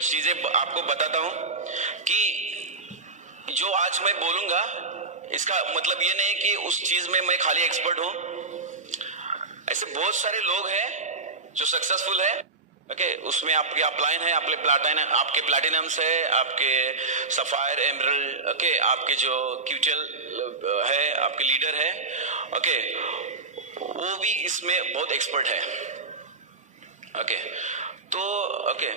चीजें आपको बताता हूं कि जो आज मैं बोलूंगा इसका मतलब ये नहीं कि उस चीज में मैं खाली एक्सपर्ट हूं। ऐसे बहुत सारे लोग हैं जो सक्सेसफुल है। ओके, उसमें आपके अपलाइन है, आपके प्लैटिनम्स है, आपके सफायर एमरल्ड, ओके, आपके जो क्यूटल है, आपके लीडर है, ओके, वो भी इसमें बहुत एक्सपर्ट है। ओके, तो ओके,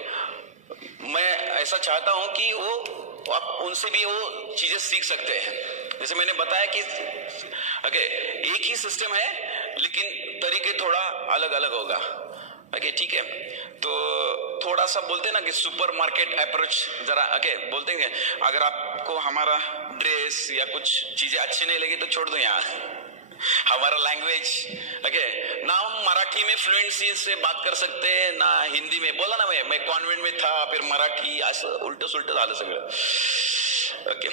मैं ऐसा चाहता हूं कि वो आप उनसे भी वो चीजें सीख सकते हैं। जैसे मैंने बताया कि ओके, एक ही सिस्टम है लेकिन तरीके थोड़ा अलग अलग होगा। ओके, ठीक है, तो थोड़ा सा बोलते हैं ना कि सुपर मार्केट अप्रोच जरा ओके बोलते हैं। अगर आपको हमारा ड्रेस या कुछ चीजें अच्छी नहीं लगी तो छोड़ दो यहाँ। हमारा लैंग्वेज ओके ना, हम मराठी में फ्लुएंसी से बात कर सकते हैं ना हिंदी में। बोला ना मैं कॉन्वेंट में था, फिर मराठी, असं उलट सुलट झालं सगळं। ओके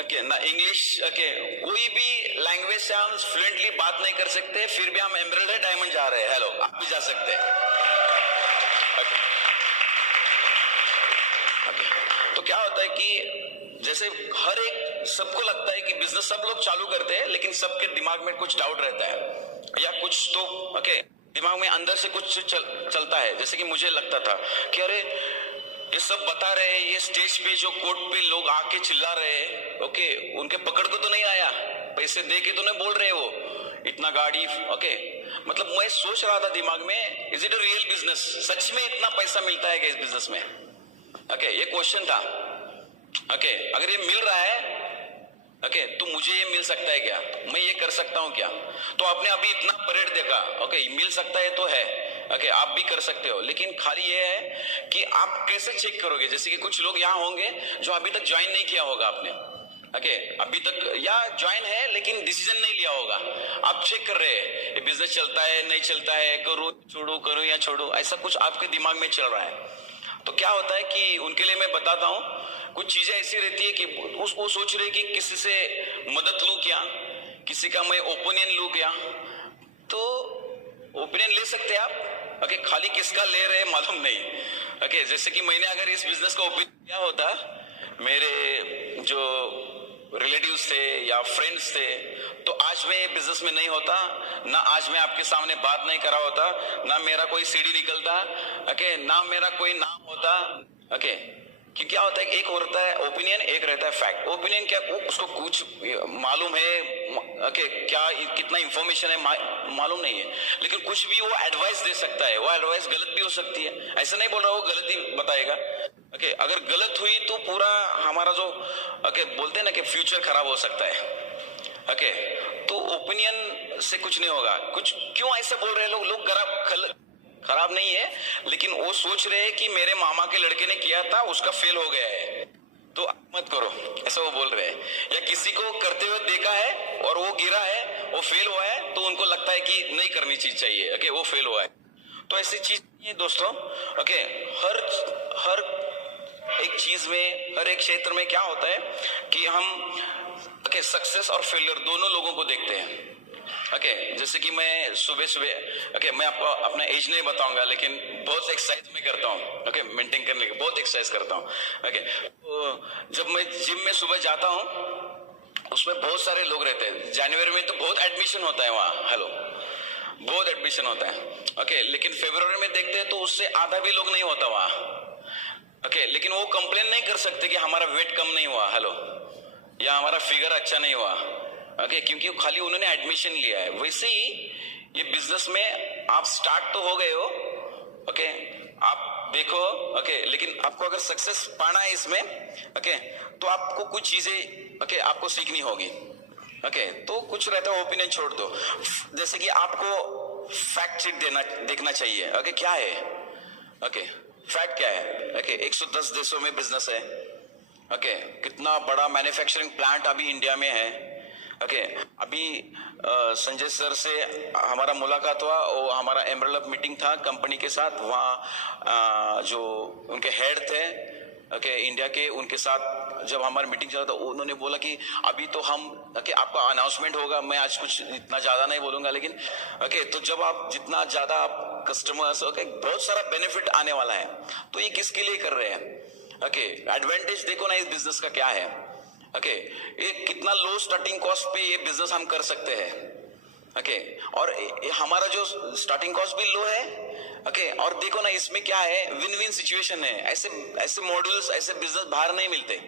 ओके ना इंग्लिश, ओके, कोई भी लैंग्वेज से हम फ्लुएंटली बात नहीं कर सकते, फिर भी हम एमरल्ड है डायमंड जा रहे हैं। हेलो, आप भी जा सकते हैं। ओके ओके, तो क्या होता है कि जैसे हर एक सबको लगता है कि बिजनेस सब लोग चालू करते हैं, लेकिन सबके दिमाग में कुछ डाउट रहता है या कुछ तो ओके दिमाग में अंदर से कुछ चलता है। जैसे कि मुझे लगता था कि अरे ये सब बता रहे हैं, ये स्टेज पे जो कोर्ट पे लोग आके चिल्ला रहे हैं, ओके, उनके पकड़ को तो नहीं आया, पैसे दे के तो नहीं बोल रहे वो इतना गाड़ी। ओके, मतलब मैं सोच रहा था दिमाग में, is it a real business? सच में इतना पैसा मिलता है क्या इस बिजनेस में? ओके, ये क्वेश्चन था। ओके, अगर ये मिल रहा है ओके तो मुझे ये मिल सकता है क्या? मैं ये कर सकता हूं क्या? तो आपने अभी इतना परेड देखा, ओके, मिल सकता है तो है, ओके, आप भी कर सकते हो, लेकिन खाली ये है कि आप कैसे चेक करोगे। जैसे कि कुछ लोग यहाँ होंगे जो अभी तक ज्वाइन नहीं किया होगा आपने, ओके, अभी तक या ज्वाइन है लेकिन डिसीजन नहीं लिया होगा। आप चेक कर रहे हैं ये बिजनेस चलता है नहीं चलता है, करूं या छोड़ू, ऐसा कुछ आपके दिमाग में चल रहा है। तो क्या होता है कि उनके लिए मैं बताता हूं, कुछ चीजें ऐसी रहती है कि उसको सोच रहे कि किसी से मदद लूं क्या, किसी का मैं ओपिनियन लूं क्या। तो ओपिनियन ले सकते हैं आप, ओके, खाली किसका ले रहे मालूम नहीं। ओके, जैसे कि मैंने अगर इस बिजनेस का ओपिनियन लिया होता, मेरे जो रिलेटिव्स थे या फ्रेंड्स थे, तो आज मैं ये बिजनेस में नहीं होता ना, आज मैं आपके सामने बात नहीं करा होता ना, मेरा कोई सीडी निकलता, ओके, ना मेरा कोई नाम होता। ओके, कि क्या होता है, एक होता है ओपिनियन, एक रहता है फैक्ट। ओपिनियन क्या, उसको कुछ मालूम है, ओके, क्या कितना इंफॉर्मेशन है मालूम नहीं है, लेकिन कुछ भी वो एडवाइस दे सकता है। वो एडवाइस गलत भी हो सकती है, ऐसा नहीं बोल रहा वो गलत ही बताएगा। ओके, अगर गलत हुई तो पूरा हमारा जो ओके बोलते हैं ना कि फ्यूचर खराब हो सकता है। ओके, तो ओपिनियन से कुछ नहीं होगा। कुछ क्यों ऐसे बोल रहे हैं लोग खराब नहीं है, लेकिन वो सोच रहे हैं कि मेरे मामा के लड़के ने किया था, उसका फेल हो गया है, तो मत करो, ऐसा वो बोल रहे हैं। या किसी को करते हुए देखा है और वो गिरा है, वो फेल हुआ है, तो उनको लगता है कि नहीं करनी चीज चाहिए, ओके, वो फेल हुआ है। तो ऐसी चीज नहीं है दोस्तों। ओके, हर एक चीज में, हर एक क्षेत्र में क्या होता है कि हम ओके सक्सेस और फेलियर दोनों लोगों को देखते हैं। ओके, जैसे कि मैं सुबह ओके, मैं आपको अपना एज नहीं बताऊंगा, लेकिन बहुत एक्सरसाइज मैं करता हूँ, ओके, मेंटेन करने के बहुत एक्सरसाइज करता हूँ। ओके, तो जब मैं जिम में सुबह जाता हूँ, उसमें बहुत सारे लोग रहते हैं। जनवरी में तो बहुत एडमिशन होता है वहाँ, हेलो, बहुत एडमिशन होता है। ओके, लेकिन फरवरी में देखते हैं तो उससे आधा भी लोग नहीं होता वहाँ। ओके, लेकिन वो कंप्लेन नहीं कर सकते कि हमारा वेट कम नहीं हुआ, हेलो, या हमारा फिगर अच्छा नहीं हुआ। ओके, क्योंकि खाली उन्होंने एडमिशन लिया है। वैसे ही ये बिजनेस में आप स्टार्ट तो हो गए हो, ओके, आप देखो, ओके, लेकिन आपको अगर सक्सेस पाना है इसमें, ओके, तो आपको कुछ चीजें ओके आपको सीखनी होगी। ओके, तो कुछ रहता है ओपिनियन छोड़ दो। जैसे कि आपको फैक्ट शीट देखना चाहिए। ओके, क्या है, ओके, फैक्ट क्या है? ओके, 110 देशों में बिजनेस है। ओके, कितना बड़ा मैन्युफैक्चरिंग प्लांट अभी इंडिया में है। ओके, अभी संजय सर से हमारा मुलाकात हुआ, और हमारा एमरल्ड मीटिंग था कंपनी के साथ। वहाँ जो उनके हेड थे ओके इंडिया के, उनके साथ जब हमारी मीटिंग चला तो उन्होंने बोला कि अभी तो हम ओके आपका अनाउंसमेंट होगा। मैं आज कुछ इतना ज्यादा नहीं बोलूंगा, लेकिन ओके, तो जब आप जितना ज्यादा आप कस्टमर्स, ओके, बहुत सारा बेनिफिट आने वाला है। तो ये किसके लिए कर रहे हैं? ओके, एडवांटेज देखो ना इस बिजनेस का क्या है। ओके, ये कितना लो स्टार्टिंग कॉस्ट पे ये बिजनेस हम कर सकते हैं। ओके, और हमारा जो स्टार्टिंग कॉस्ट भी लो है। ओके, और देखो ना इसमें क्या है, विन विन सिचुएशन है। ऐसे ऐसे मॉड्यूल्स, ऐसे बिजनेस बाहर नहीं मिलते।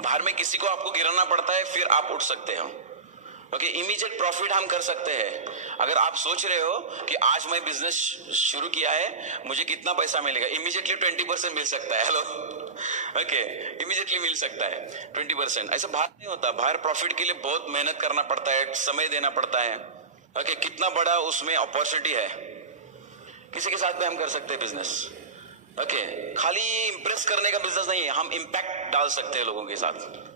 बाहर में किसी को आपको गिराना पड़ता है, फिर आप उठ सकते हो। ओके, इमीडिएट प्रॉफिट हम कर सकते हैं। अगर आप सोच रहे हो कि आज मैं बिजनेस शुरू किया है, मुझे कितना पैसा मिलेगा, इमीडिएटली 20% मिल सकता है। हेलो, ओके, इमीडिएटली मिल सकता है 20%। ऐसा बाहर नहीं होता। बाहर प्रॉफिट के लिए बहुत मेहनत करना पड़ता है, समय देना पड़ता है। ओके, कितना बड़ा उसमें अपॉर्चुनिटी है। किसी के साथ भी हम कर सकते हैं बिजनेस। ओके, खाली ये इंप्रेस करने का बिजनेस नहीं है, हम इम्पैक्ट डाल सकते हैं लोगों के साथ।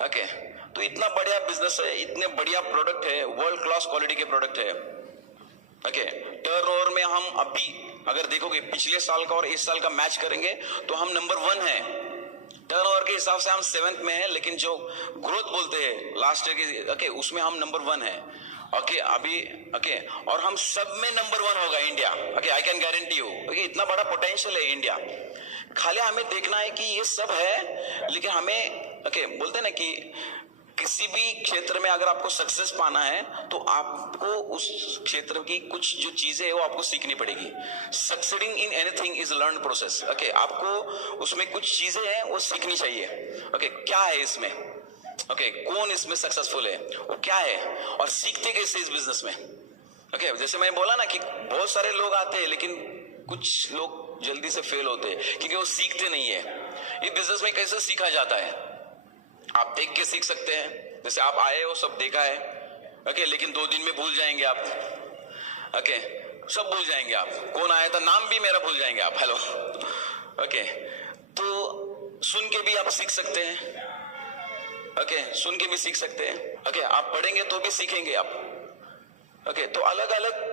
ओके, तो इतना बढ़िया बिजनेस है, इतने बढ़िया प्रोडक्ट है, वर्ल्ड क्लास क्वालिटी के प्रोडक्ट है। ओके, टर्नओवर में हम अभी अगर देखोगे पिछले साल का और इस साल का मैच करेंगे तो हम नंबर 1 है। टर्नओवर के हिसाब से हम 7th में है, लेकिन जो ग्रोथ बोलते हैं लास्ट ईयर की, ओके, उसमें हम नंबर 1 है। ओके, अभी ओके, और हम सब में नंबर 1 होगा India. Okay, I can guarantee you. Okay, इतना बड़ा पोटेंशियल है इंडिया। खाली हमें देखना है कि ये सब है, लेकिन हमें ओके बोलते हैं ना कि किसी भी क्षेत्र में अगर आपको सक्सेस पाना है तो आपको उस क्षेत्र की कुछ जो चीजें है वो आपको सीखनी पड़ेगी। Succeeding in anything is learn process. Okay, आपको उसमें कुछ चीजें हैं वो सीखनी चाहिए। ओके, क्या है इसमें, ओके, कौन इसमें सक्सेसफुल है, वो क्या है, और सीखते कैसे इस बिजनेस में। ओके, जैसे मैं बोला ना कि बहुत सारे लोग आते हैं, लेकिन कुछ लोग जल्दी से फेल होते हैं क्योंकि वो सीखते नहीं है। ये बिजनेस में कैसे सीखा जाता है, आप देख के सीख सकते हैं। जैसे आप आए हो, सब देखा है, ओके, लेकिन 2 दिन में भूल जाएंगे आप। ओके, सब भूल जाएंगे आप, कौन आया था, नाम भी मेरा भूल जाएंगे आप। हेलो, ओके, तो सुन के भी आप सीख सकते हैं। ओके, सुन के भी सीख सकते हैं। ओके, आप पढ़ेंगे तो भी सीखेंगे आप। ओके, तो अलग अलग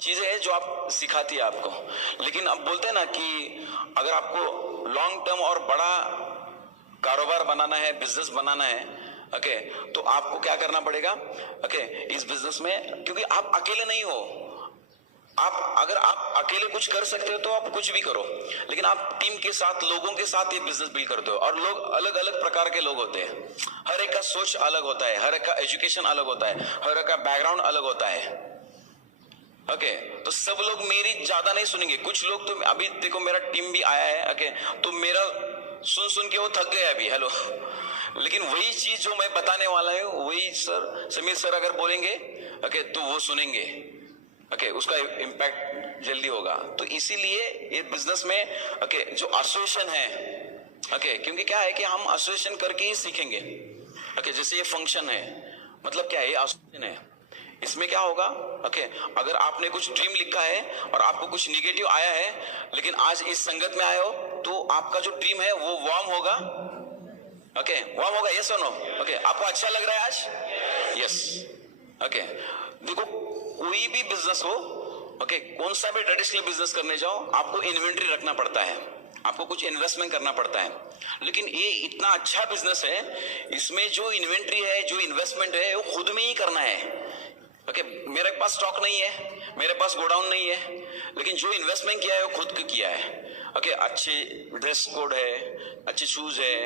चीजें हैं जो आप सिखाती है आपको। लेकिन अब बोलते हैं ना कि अगर आपको लॉन्ग टर्म और बड़ा कारोबार बनाना है, बिजनेस बनाना है, ओके, तो आपको क्या करना पड़ेगा। ओके, इस बिजनेस में, क्योंकि आप अकेले नहीं हो। अगर आप अकेले कुछ कर सकते हो तो आप कुछ भी करो, लेकिन आप टीम के साथ, लोगों के साथ ये बिजनेस बिल्ड करते हो। और लोग अलग अलग प्रकार के लोग होते हैं, हर एक का सोच अलग होता है, हर एक का एजुकेशन अलग होता है, हर एक का बैकग्राउंड अलग होता है। ओके, तो सब लोग मेरी ज्यादा नहीं सुनेंगे। कुछ लोग तो अभी देखो, मेरा टीम भी आया है, ओके, तो मेरा सुन के वो थक गए अभी। हेलो, लेकिन वही चीज जो मैं बताने वाला हूँ, वही सर, समीर सर अगर बोलेंगे, ओके, तो वो सुनेंगे। ओके, उसका इम्पैक्ट जल्दी होगा। तो इसीलिए ये बिजनेस में ओके जो एसोसिएशन है, ओके, क्योंकि क्या है कि हम एसोसिएशन करके ही सीखेंगे। ओके, जैसे ये फंक्शन है, मतलब क्या है, ये एसोसिएशन है। इसमें क्या होगा, ओके, अगर आपने कुछ ड्रीम लिखा है और आपको कुछ निगेटिव आया है, लेकिन आज इस संगत में आए हो, तो आपका जो ड्रीम है वो वार्म होगा। ओके, वार्म होगा, यस और नो। ओके, आपको अच्छा लग रहा है आज, यस। ओके, देखो कोई भी बिजनेस हो, ओके, कौन सा भी ट्रेडिशनल बिजनेस करने जाओ, आपको इन्वेंट्री रखना पड़ता है, आपको कुछ इन्वेस्टमेंट करना पड़ता है। लेकिन ये इतना अच्छा बिजनेस है, इसमें जो इन्वेंट्री है, जो इन्वेस्टमेंट है, वो खुद में ही करना है। ओके, मेरे पास स्टॉक नहीं है, मेरे पास गोडाउन नहीं है, लेकिन जो इन्वेस्टमेंट किया है वो खुद किया है। ओके, अच्छे ड्रेस कोड है, अच्छे शूज है,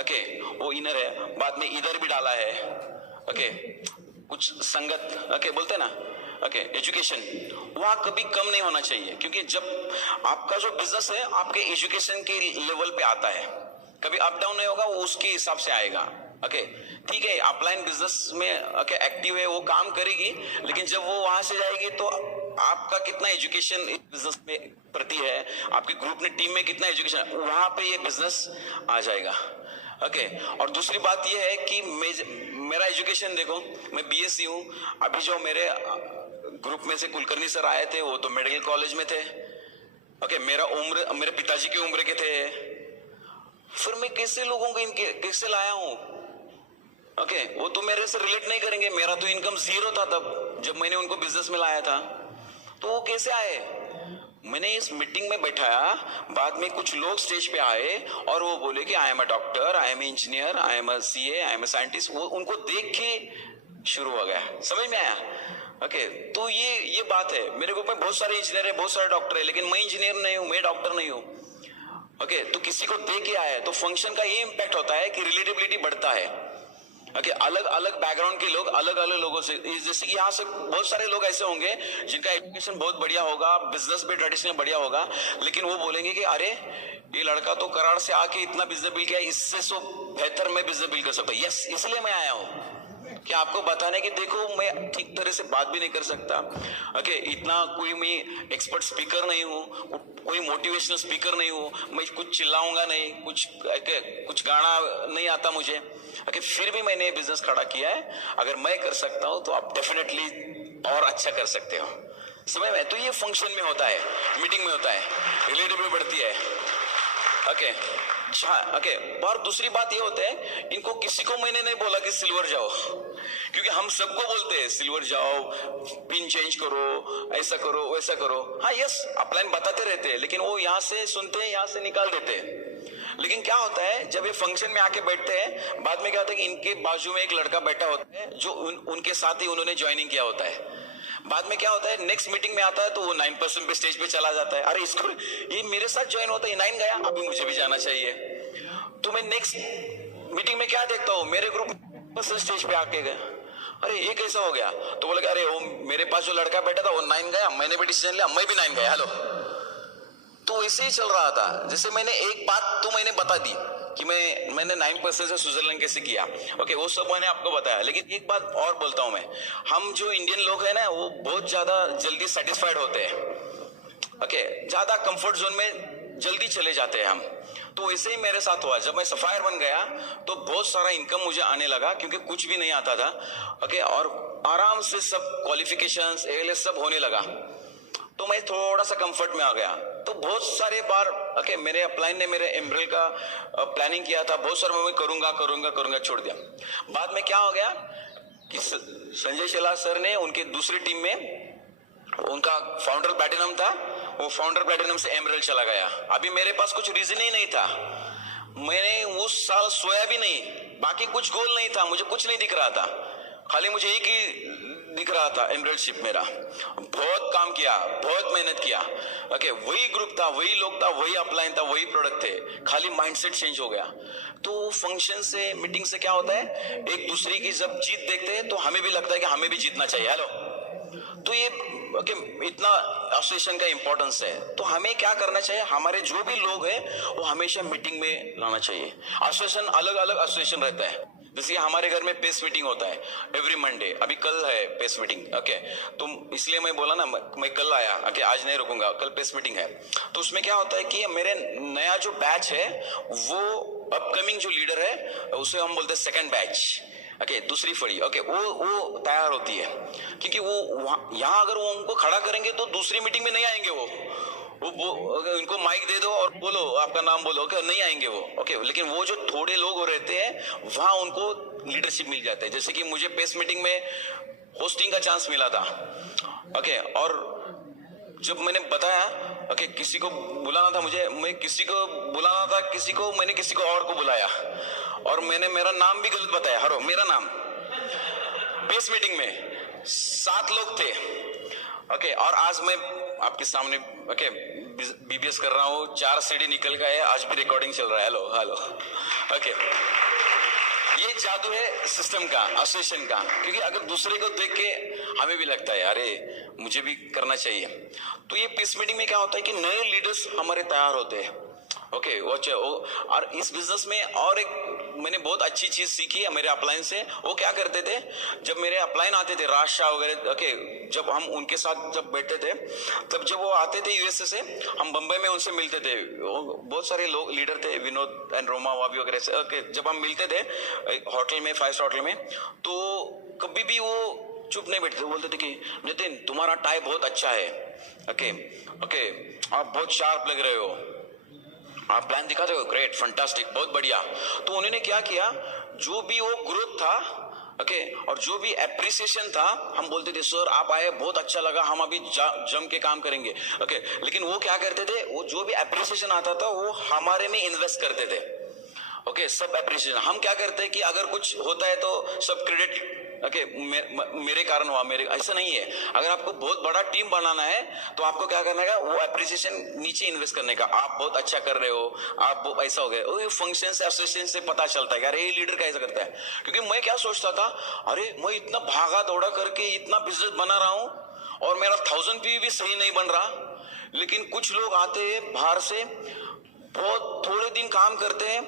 ओके, वो इनर है, बाद में इधर भी डाला है। ओके, कुछ संगत, ओके, बोलते हैं ना, ओके, एजुकेशन वहां कभी कम नहीं होना चाहिए, क्योंकि जब आपका जो बिजनेस है आपके एजुकेशन के लेवल पे आता है, कभी अप डाउन नहीं होगा, वो उसके हिसाब से आएगा। ओके, ठीक है, अपलाइन बिजनेस में ओके एक्टिव है, वो काम करेगी, लेकिन जब वो वहां से जाएगी तो आपका कितना एजुकेशन बिजनेस में प्रति है, आपके ग्रुप ने टीम में कितना एजुकेशन, वहां पे ये बिजनेस आ जाएगा। ओके, और दूसरी बात ये है कि मेरा एजुकेशन देखो, मैं बीएससी हूँ। अभी जो मेरे ग्रुप में से कुलकर्णी सर आए थे, वो तो मेडिकल कॉलेज में थे। ओके, मेरा उम्र मेरे पिताजी की उम्र के थे, फिर मैं कैसे लोगों को इनके कैसे लाया हूँ। ओके, वो तो मेरे से रिलेट नहीं करेंगे, मेरा तो इनकम 0 था तब जब मैंने उनको बिजनेस में लाया था, तो वो कैसे आए। मैंने इस मीटिंग में बैठाया, बाद में कुछ लोग स्टेज पे आए और वो बोले कि I am a doctor, I am a engineer, I am a CA, I am a scientist. वो उनको देख के शुरू हो गया, समझ में आया। ओके, तो ये बात है। मेरे ग्रुप में बहुत सारे इंजीनियर है, बहुत सारे डॉक्टर है, लेकिन मैं इंजीनियर नहीं हूँ, मैं डॉक्टर नहीं हूँ। ओके, तो किसी को दे के आया है, तो फंक्शन का ये इम्पैक्ट होता है कि रिलेटेबिलिटी बढ़ता है। ओके, अलग अलग बैकग्राउंड के लोग अलग अलग लोगों से, जैसे कि यहाँ से बहुत सारे लोग ऐसे होंगे जिनका एजुकेशन बहुत बढ़िया होगा, बिजनेस भी ट्रेडिशनल बढ़िया होगा, लेकिन वो बोलेंगे कि अरे ये लड़का तो करार से आके इतना बिजनेस बिल किया, इससे सो बेहतर मैं बिजनेस बिल कर सकता हूँ। यस, इसलिए मैं आया हूँ कि आपको बताने कि देखो मैं ठीक तरह से बात भी नहीं कर सकता। ओके, इतना कोई मैं एक्सपर्ट स्पीकर नहीं हूँ, कोई मोटिवेशनल स्पीकर नहीं हूँ, मैं कुछ चिल्लाऊंगा नहीं, कुछ गाना नहीं आता मुझे। ओके, फिर भी मैंने बिजनेस खड़ा किया है। अगर मैं कर सकता हूँ तो आप डेफिनेटली और अच्छा कर सकते हो। समझ में? तो ये फंक्शन में होता है, मीटिंग में होता है, रिलेटिव बढ़ती है। ओके, ओके, और दूसरी बात ये होता है, इनको किसी को मैंने नहीं बोला कि सिल्वर जाओ, क्योंकि हम सबको बोलते हैं सिल्वर जाओ, पिन चेंज करो, ऐसा करो, वैसा करो। हाँ यस, अपलाइन बताते रहते हैं, लेकिन वो यहाँ से सुनते हैं, यहाँ से निकाल देते हैं। लेकिन क्या होता है, जब ये फंक्शन में आके बैठते हैं, बाद में क्या होता है कि इनके बाजू में एक लड़का बैठा होता है जो उनके साथ ही उन्होंने ज्वाइनिंग किया होता है। बाद में क्या होता है, नेक्स्ट मीटिंग में आता है तो वो 9% पे स्टेज पे चला जाता है। अरे इसको, ये मेरे साथ ज्वाइन होता है, 9 गया, अभी मुझे भी जाना चाहिए। तो मैं नेक्स्ट मीटिंग में क्या देखता हूँ, मेरे ग्रुप स्टेज पे आके गए, अरे ये कैसा हो गया? तो बोले अरे वो मेरे पास जो लड़का बैठा था वो 9 गया, मैंने भी डिसीजन लिया, मैं भी 9 गया। हेलो, तो ऐसे ही चल रहा था। जैसे मैंने एक बात तो मैंने बता दी कि मैंने 9% से स्विट्जरलैंड कैसे किया। ओके, वो सब मैंने आपको बताया, लेकिन एक बात और बोलता हूं मैं, हम जो इंडियन लोग हैं ना, वो बहुत ज्यादा जल्दी सेटिस्फाइड होते हैं। ओके, ज्यादा कंफर्ट जोन में जल्दी चले जाते हैं हम। तो वैसे ही मेरे साथ हुआ, जब मैं सफायर बन गया तो बहुत सारा इनकम मुझे आने लगा, क्योंकि कुछ भी नहीं आता था। ओके, और आराम से सब क्वालिफिकेशंस एएलएस सब होने लगा, तो मैं थोड़ा सा कंफर्ट में आ गया। तो बहुत सारे बार ओके, मेरे अपलाइन ने मेरे एम्ब्रेल का प्लानिंग किया था, बहुत सारा मैं करूंगा छोड़ दिया। बाद में क्या हो गया कि संजय शेलार सर ने उनके दूसरी टीम में, उनका फाउंडर प्लैटिनम था, वो फाउंडर प्लैटिनम से एमरल्ड चला गया। अभी मेरे पास कुछ रीजन ही नहीं था, मैंने उस साल सोया भी नहीं, बाकी कुछ गोल नहीं था, मुझे कुछ नहीं दिख रहा था, खाली मुझे एक ही दिख रहा था, एमरल्डशिप मेरा। बहुत काम किया, बहुत मेहनत किया। ओके, वही ग्रुप था, वही लोग था, वही अपलाइन था, वही प्रोडक्ट थे, खाली माइंडसेट चेंज हो गया। तो फंक्शन से, मीटिंग से क्या होता है, एक दूसरे की जब जीत देखते हैं तो हमें भी लगता है कि हमें भी जीतना चाहिए। हेलो, तो ये ओके, इतना एसोसिएशन का इंपॉर्टेंस है। तो हमें क्या करना चाहिए, हमारे जो भी लोग हैं वो हमेशा मीटिंग में लाना चाहिए। एसोसिएशन अलग अलग एसोसिएशन रहता है, जैसे हमारे घर में पेस मीटिंग होता है एवरी मंडे, अभी कल है पेस मीटिंग। ओके, तो इसलिए मैं बोला ना, मैं कल आया, ओके, आज नहीं रुकूंगा, कल पेस मीटिंग है। तो उसमें क्या होता है कि मेरे नया जो बैच है, वो अपकमिंग जो लीडर है उसे हम बोलते हैं सेकंड बैच। ओके, दूसरी फड़ी, ओके, वो तैयार होती है, क्योंकि वो यहाँ अगर वो उनको खड़ा करेंगे तो दूसरी मीटिंग में नहीं आएंगे वो उनको माइक दे दो और बोलो, आपका नाम बोलो, ओके, नहीं आएंगे वो। ओके, लेकिन वो जो थोड़े लोग रहते हैं वहां उनको लीडरशिप मिल जाता है। जैसे कि मुझे पेस मीटिंग में होस्टिंग का चांस मिला था। ओके, और जब मैंने बताया, ओके, किसी को बुलाना था मुझे, मैं किसी को बुलाना था, मैंने किसी को और को बुलाया, और मैंने मेरा नाम भी गलत बताया। हरो, मेरा नाम पेस मीटिंग में 7 लोग थे। ओके, और आज मैं आपके सामने ओके बीबीएस कर रहा हूँ, 4 सीडी निकल गए, आज भी रिकॉर्डिंग चल रहा है। हेलो हेलो, ओके, ये जादू है सिस्टम का, एसोसिएशन का, क्योंकि अगर दूसरे को देख के हमें भी लगता है अरे मुझे भी करना चाहिए। तो ये पीस मीटिंग में क्या होता है कि नए लीडर्स हमारे तैयार होते हैं। ओके, और इस बिजनेस में और एक मैंने बहुत अच्छी चीज सीखी है मेरे अपलाइन से। वो क्या करते थे, जब मेरे अपलाइन आते थे, राज शाह वगैरह, ओके, जब हम उनके साथ जब बैठते थे, तब जब वो आते थे यूएसए से, हम बम्बई में उनसे मिलते थे। बहुत सारे लोग लीडर थे, विनोद एंड रोमा वाबी वगैरह से। ओके, जब हम मिलते थे होटल में, 5 स्टार होटल में, तो कभी भी वो चुप नहीं बैठते, बोलते थे कि नितिन तुम्हारा टाई बहुत अच्छा है, ओके ओके, आप बहुत शार्प लग रहे हो, आप प्लान दिखाते हो, ग्रेट, फंटास्टिक, बहुत बढ़िया। तो उन्होंने क्या किया, जो भी वो ग्रोथ था, ओके, और जो भी एप्रिसिएशन था, हम बोलते थे सर आप आए, बहुत अच्छा लगा, हम अभी जम के काम करेंगे। ओके, लेकिन वो क्या करते थे, वो जो भी एप्रिसिएशन आता था वो हमारे में इन्वेस्ट करते थे। ओके, सब एप्रिसिएशन। हम क्या करते हैं कि अगर कुछ होता है तो सब क्रेडिट ओके मेरे कारण हुआ, मेरे ऐसा नहीं है। अगर आपको बहुत बड़ा टीम बनाना है तो आपको क्या करना है, वो एप्रिसिएशन नीचे इन्वेस्ट करने का। आप बहुत अच्छा कर रहे हो, आप ऐसा हो गए, वो फंक्शन से एसोसिएशन से पता चलता है यार ये लीडर कैसे करता है। क्योंकि मैं क्या सोचता था, अरे मैं इतना भागा दौड़ा करके इतना बिजनेस बना रहा हूं और मेरा 1000 पीवी भी सही नहीं बन रहा। लेकिन कुछ लोग आते हैं बाहर से, बहुत थोड़े दिन काम करते हैं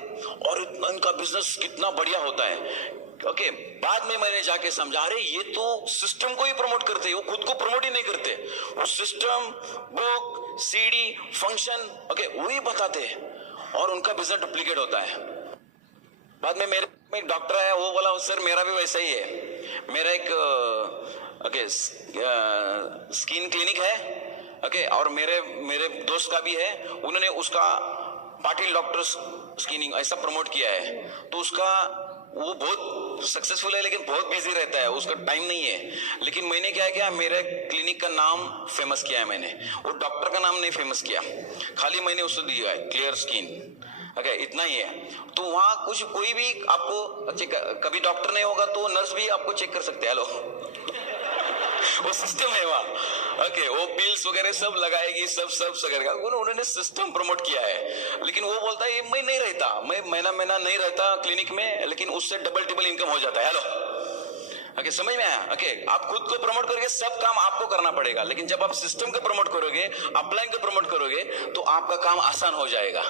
और इनका बिजनेस कितना बढ़िया होता है। ओके बाद में मैंने जाके समझा, अरे ये तो सिस्टम को ही प्रमोट करते हैं, वो खुद को प्रमोट ही नहीं करते। वो system, book, CD, function okay वही बताते हैं और उनका बिजनेस डुप्लीकेट होता है। बाद में मेरे में एक डॉक्टर आया, वो बोला सर मेरा भी वैसा ही है। मेरा एक ओके स्किन क्लिनिक है ओके और मेरे दोस्त का भी है। उन्होंने उसका पाटिल डॉक्टर स्किनिंग ऐसा प्रमोट किया है, तो उसका वो बहुत सक्सेसफुल है लेकिन बहुत बिजी रहता है, उसका टाइम नहीं है। लेकिन मैंने क्या किया, मेरे क्लिनिक का नाम फेमस किया है मैंने, वो डॉक्टर का नाम नहीं फेमस किया, खाली मैंने उसको दिया है क्लियर स्किन ओके इतना ही है। तो वहां कुछ कोई भी आपको कभी डॉक्टर नहीं होगा तो नर्स भी आपको चेक कर सकते हैं। हेलो वो सिस्टम है वहां ओके, वो पिल्स वगैरह सब लगाएगी, सब करेगा। उन्होंने सिस्टम प्रमोट किया है। लेकिन वो बोलता है मैं नहीं रहता, मैं महीना नहीं रहता क्लिनिक में, लेकिन उससे डबल टिबल इनकम हो जाता है। हेलो ओके समझ में आया। ओके आप खुद को प्रमोट करोगे, सब काम आपको करना पड़ेगा, लेकिन जब आप सिस्टम को प्रमोट करोगे, अपलाइन को प्रमोट करोगे तो आपका काम आसान हो जाएगा।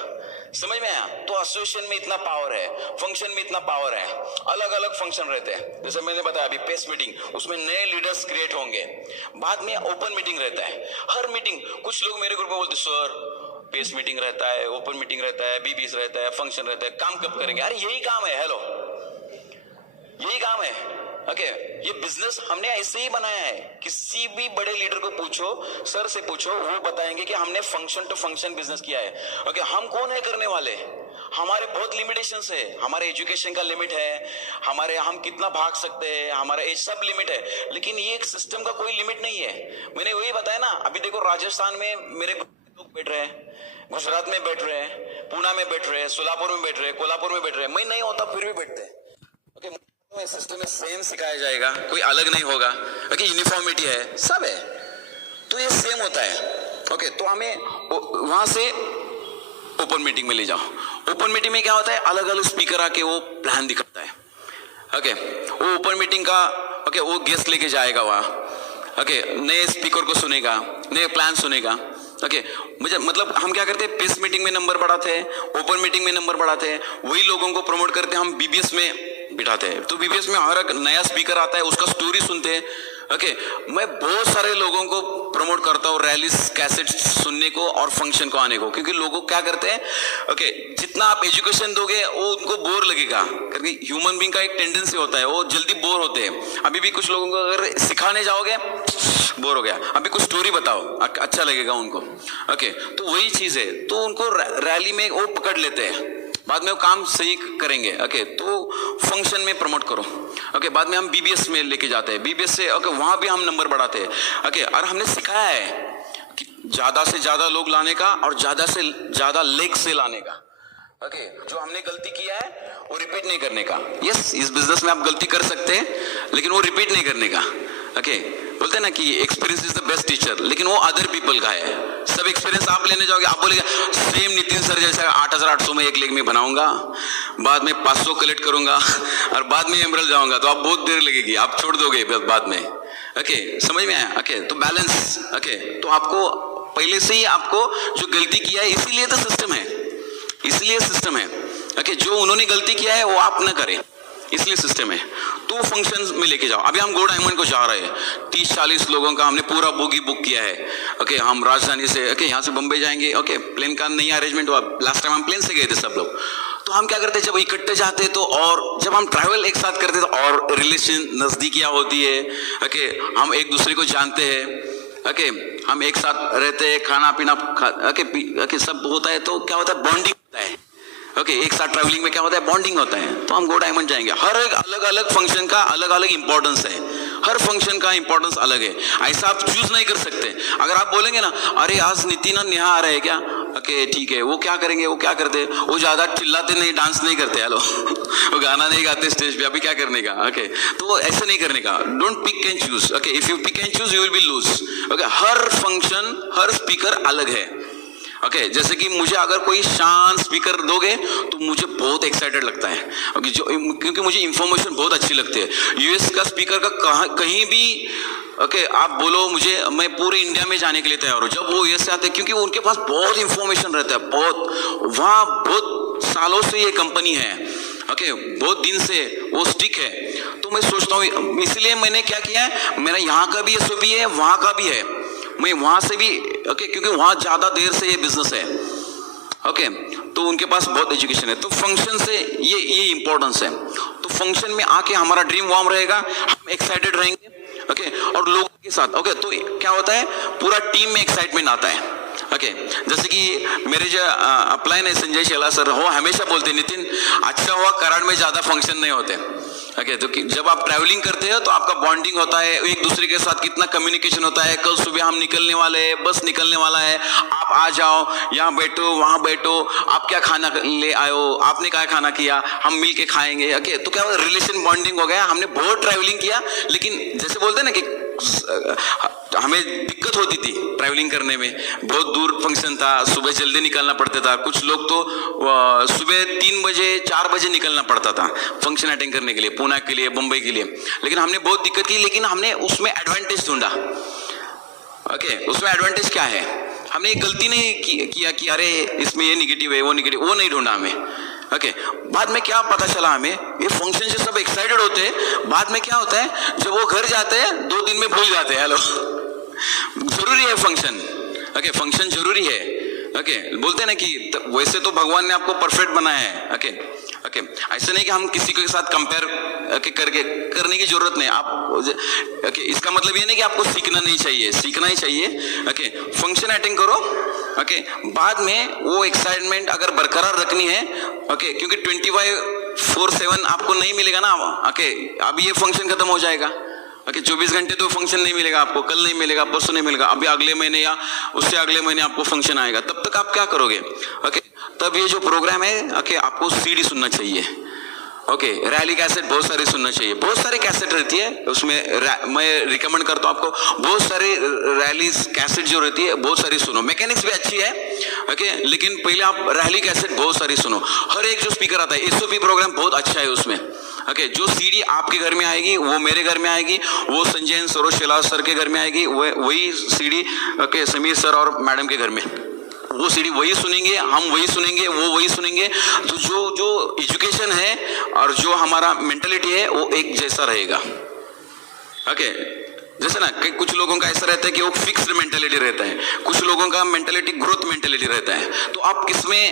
समझ में आया। तो एसोसिएशन में इतना पावर है, फंक्शन में इतना पावर है, अलग अलग फंक्शन रहते हैं। जैसे मैंने बताया अभी पेस मीटिंग, उसमें नए लीडर्स क्रिएट होंगे। बाद में ओपन मीटिंग रहता है, हर मीटिंग। कुछ लोग मेरे ग्रुप में बोलते सर पेस मीटिंग रहता है, ओपन मीटिंग रहता है, बीबीएस रहता है, फंक्शन रहता है, काम कब करेंगे? अरे यही काम है। हेलो यही काम है ओके ये बिजनेस हमने ऐसे ही बनाया है। किसी भी बड़े लीडर को पूछो, सर से पूछो, वो बताएंगे कि हमने फंक्शन टू फंक्शन बिजनेस किया है। ओके हम कौन है करने वाले? हमारे बहुत लिमिटेशंस है, हमारे एजुकेशन का लिमिट है, हमारे हम कितना भाग सकते हैं, हमारा एज सब लिमिट है। लेकिन ये एक सिस्टम का कोई लिमिट नहीं है। मैंने वही बताया ना, अभी देखो राजस्थान में मेरे लोग बैठ रहे हैं, गुजरात में बैठ रहे हैं, पुणे में बैठ रहे हैं, सोलापुर में बैठ रहे हैं, कोल्हापुर में बैठ रहे हैं। मैं नहीं होता फिर भी बैठते हैं। ओके सिस्टम में सेम सिखाया जाएगा, कोई अलग नहीं होगा। ओके यूनिफॉर्मिटी है, सब है, तो ये सेम होता है। ओके तो हमें वहां से ओपन मीटिंग में ले जाओ। ओपन मीटिंग में क्या होता है, अलग अलग स्पीकर आके वो प्लान दिखाता है। ओके वो ओपन मीटिंग का ओके वो गेस्ट लेके जाएगा वहां, ओके नए स्पीकर को सुनेगा, नए प्लान सुनेगा। ओके मुझे मतलब हम क्या करते हैं, पेस मीटिंग में नंबर बढ़ाते हैं, ओपन मीटिंग में नंबर बढ़ाते हैं, वही लोगों को प्रमोट करते हैं, हम बीबीएस में बिठाते हैं। तो बीबीएस में हर एक नया स्पीकर आता है, उसका स्टोरी सुनते हैं। ओके मैं बहुत सारे लोगों को प्रमोट करता हूँ रैली कैसेट सुनने को और फंक्शन को आने को, क्योंकि लोगों क्या करते हैं ओके जितना आप एजुकेशन दोगे वो उनको बोर लगेगा, क्योंकि ह्यूमन बीइंग का एक टेंडेंसी होता है, वो जल्दी बोर होते हैं। अभी भी कुछ लोगों को अगर सिखाने जाओगे बोर हो गया, अभी कुछ स्टोरी बताओ अच्छा लगेगा उनको। ओके तो वही चीज है, तो उनको रैली में वो पकड़ लेते हैं, बाद में वो काम सही करेंगे। ओके तो फंक्शन में प्रमोट करो। ओके बाद में हम बीबीएस में लेके जाते हैं, बीबीएस से ओके वहां भी हम नंबर बढ़ाते हैं। ओके और हमने सिखाया है कि ज्यादा से ज्यादा लोग लाने का और ज्यादा से ज्यादा लेग से लाने का। ओके जो हमने गलती किया है वो रिपीट नहीं करने का। यस इस बिजनेस में आप गलती कर सकते हैं, लेकिन वो रिपीट नहीं करने का। ओके बोलते हैं ना कि experience is the best teacher, लेकिन वो अदर पीपल का है। सब एक्सपीरियंस आप लेने जाओगे, आप बोलेगा सेम नितिन सर जैसा 8800 में एक लेग में बनाऊंगा, बाद में 500 कलेक्ट करूंगा और बाद में एमरल जाऊंगा, तो आप बहुत देर लगेगी, आप छोड़ दोगे बाद में। ओके समझ में आया। ओके तो बैलेंस। ओके तो आपको पहले से ही आपको जो गलती किया है, इसीलिए तो सिस्टम है, इसलिए सिस्टम है। ओके जो उन्होंने गलती किया है वो आप ना करें, इसलिए सिस्टम है। तो फंक्शंस में लेके जाओ। अभी हम गो डायमंड को जा रहे हैं, 30-40 लोगों का हमने पूरा बोगी बुक किया है। ओके हम राजधानी से ओके यहाँ से बम्बई जाएंगे। ओके प्लेन का नहीं अरेंजमेंट हुआ, लास्ट टाइम हम प्लेन से गए थे सब लोग। तो हम क्या करते हैं, जब इकट्ठे जाते तो, और जब हम ट्रैवल एक साथ करते तो और रिलेशन नजदीकियां होती है। ओके हम एक दूसरे को जानते हैं। ओके हम एक साथ रहते हैं, खाना पीना ओके सब होता है, तो क्या होता है बॉन्डिंग होता है। ओके एक साथ ट्रैवलिंग में क्या होता है बॉन्डिंग होता है। तो हम गो डायमंड जाएंगे। हर एक अलग अलग फंक्शन का अलग अलग इंपॉर्टेंस है, हर फंक्शन का इंपॉर्टेंस अलग है, ऐसा आप चूज नहीं कर सकते। अगर आप बोलेंगे ना अरे आज नितिन और नेहा आ रहे हैं क्या, ओके ठीक है, वो क्या करेंगे, वो क्या करते, वो ज्यादा चिल्लाते नहीं, डांस नहीं करते, हेलो वो गाना नहीं गाते स्टेज पे, अभी क्या करने का, ओके तो ऐसे नहीं करने का, don't pick and choose, okay if you pick and choose you will be lose, okay हर फंक्शन हर स्पीकर अलग है, ओके जैसे कि मुझे अगर कोई शांत स्पीकर दोगे तो मुझे बहुत एक्साइटेड लगता है, ओके जो क्योंकि मुझे इंफॉर्मेशन बहुत अच्छी लगती है, यूएस का स्पीकर का कहीं भी ओके आप बोलो मुझे, मैं पूरे इंडिया में जाने के लिए तैयार हूँ, जब वो यूएस से आते हैं क्योंकि उनके पास बहुत इंफॉर्मेशन रहता है, बहुत वहाँ बहुत सालों से ये कंपनी है, ओके बहुत दिन से वो स्टिक है, तो मैं सोचता हूँ इसलिए मैंने क्या किया है, मेरा यहाँ का भी एसओपी है, वहाँ का भी है, मैं वहाँ से भी ओके क्योंकि वहाँ ज़्यादा देर से ये बिजनेस है, ओके तो उनके पास बहुत एजुकेशन है, तो फंक्शन से ये इंपॉर्टेंस है, तो फंक्शन में आके हमारा ड्रीम वार्म रहेगा, हम एक्साइटेड रहेंगे, ओके और लोगों के साथ, ओके तो क्या होता है पूरा टीम में एक्साइटमेंट आता है, ओके जैसे कि मेरे जो अपलाइन है संजय शेला सर, वो हमेशा बोलते नितिन अच्छा हुआ कराड़ में ज़्यादा फंक्शन नहीं होते, ओके तो जब आप ट्रैवलिंग करते हो तो आपका बॉन्डिंग होता है, एक दूसरे के साथ कितना कम्युनिकेशन होता है, कल सुबह हम निकलने वाले हैं, बस निकलने वाला है, आप आ जाओ यहाँ बैठो वहाँ बैठो, आप क्या खाना ले आयो, आपने क्या खाना किया, हम मिल के खाएंगे, ओके तो क्या रिलेशन बॉन्डिंग हो गया, हमने बहुत ट्रैवलिंग किया, लेकिन जैसे बोलते हैं ना कि हमें दिक्कत होती थी ट्रैवलिंग करने में, बहुत दूर फंक्शन था, सुबह जल्दी निकलना पड़ता था, कुछ लोग तो सुबह 3 बजे 4 बजे निकलना पड़ता था फंक्शन अटेंड करने के लिए, पुणे के लिए, मुंबई के लिए, लेकिन हमने बहुत दिक्कत की, लेकिन हमने उसमें एडवांटेज ढूंढा, ओके उसमें एडवांटेज क्या है, हमने एक गलती नहीं किया कि अरे इसमें ये निगेटिव है वो निगेटिव, वो नहीं ढूंढा हमें, ओके बाद में क्या पता चला हमें, ये फंक्शन से सब एक्साइटेड होते हैं, बाद में क्या होता है जब वो घर जाते हैं 2 दिन में भूल जाते हैं, हेलो जरूरी है फंक्शन, ओके फंक्शन जरूरी है, ओके बोलते हैं ना कि वैसे तो भगवान ने आपको परफेक्ट बनाया है, ओके ओके ऐसे नहीं कि हम किसी के साथ कंपेयर करने की जरूरत नहीं, आप ओके इसका मतलब ये नहीं कि आपको सीखना नहीं चाहिए, सीखना ही चाहिए, ओके फंक्शन अटेंड करो, ओके बाद में वो एक्साइटमेंट अगर बरकरार रखनी है, ओके क्योंकि 24/7 आपको नहीं मिलेगा ना, ओके अभी ये फंक्शन खत्म हो जाएगा, ओके 24 घंटे तो फंक्शन नहीं मिलेगा आपको, कल नहीं मिलेगा, परसों नहीं मिलेगा, अभी अगले महीने या उससे अगले महीने आपको फंक्शन आएगा, तब तक आप क्या करोगे, ओके तब ये जो प्रोग्राम है, ओके आपको सीडी सुनना चाहिए, ओके रैली कैसेट बहुत सारी सुनना चाहिए, बहुत सारी कैसेट रहती है उसमें, मैं रिकमेंड करता हूँ आपको, बहुत सारी रैली कैसेट जो रहती है बहुत सारी सुनो, मैकेनिक्स भी अच्छी है, ओके लेकिन पहले आप रैली कैसेट बहुत सारी सुनो, हर एक जो स्पीकर आता है, एसओपी प्रोग्राम बहुत अच्छा है उसमें, ओके जो सीडी आपके घर में आएगी वो मेरे घर में आएगी, वो संजय सरोज शेला सर के घर में आएगी, वही सीडी ओके समीर सर और मैडम के घर में, वो सीडी वही सुनेंगे, हम वही सुनेंगे, वो वही सुनेंगे, तो जो एजुकेशन है और जो हमारा मेंटालिटी है वो एक जैसा रहेगा, ओके जैसे ना कुछ लोगों का ऐसा रहता है कि वो फिक्स्ड मेंटालिटी रहता है, कुछ लोगों का मेंटालिटी ग्रोथ मेंटालिटी रहता है, तो आप किसमें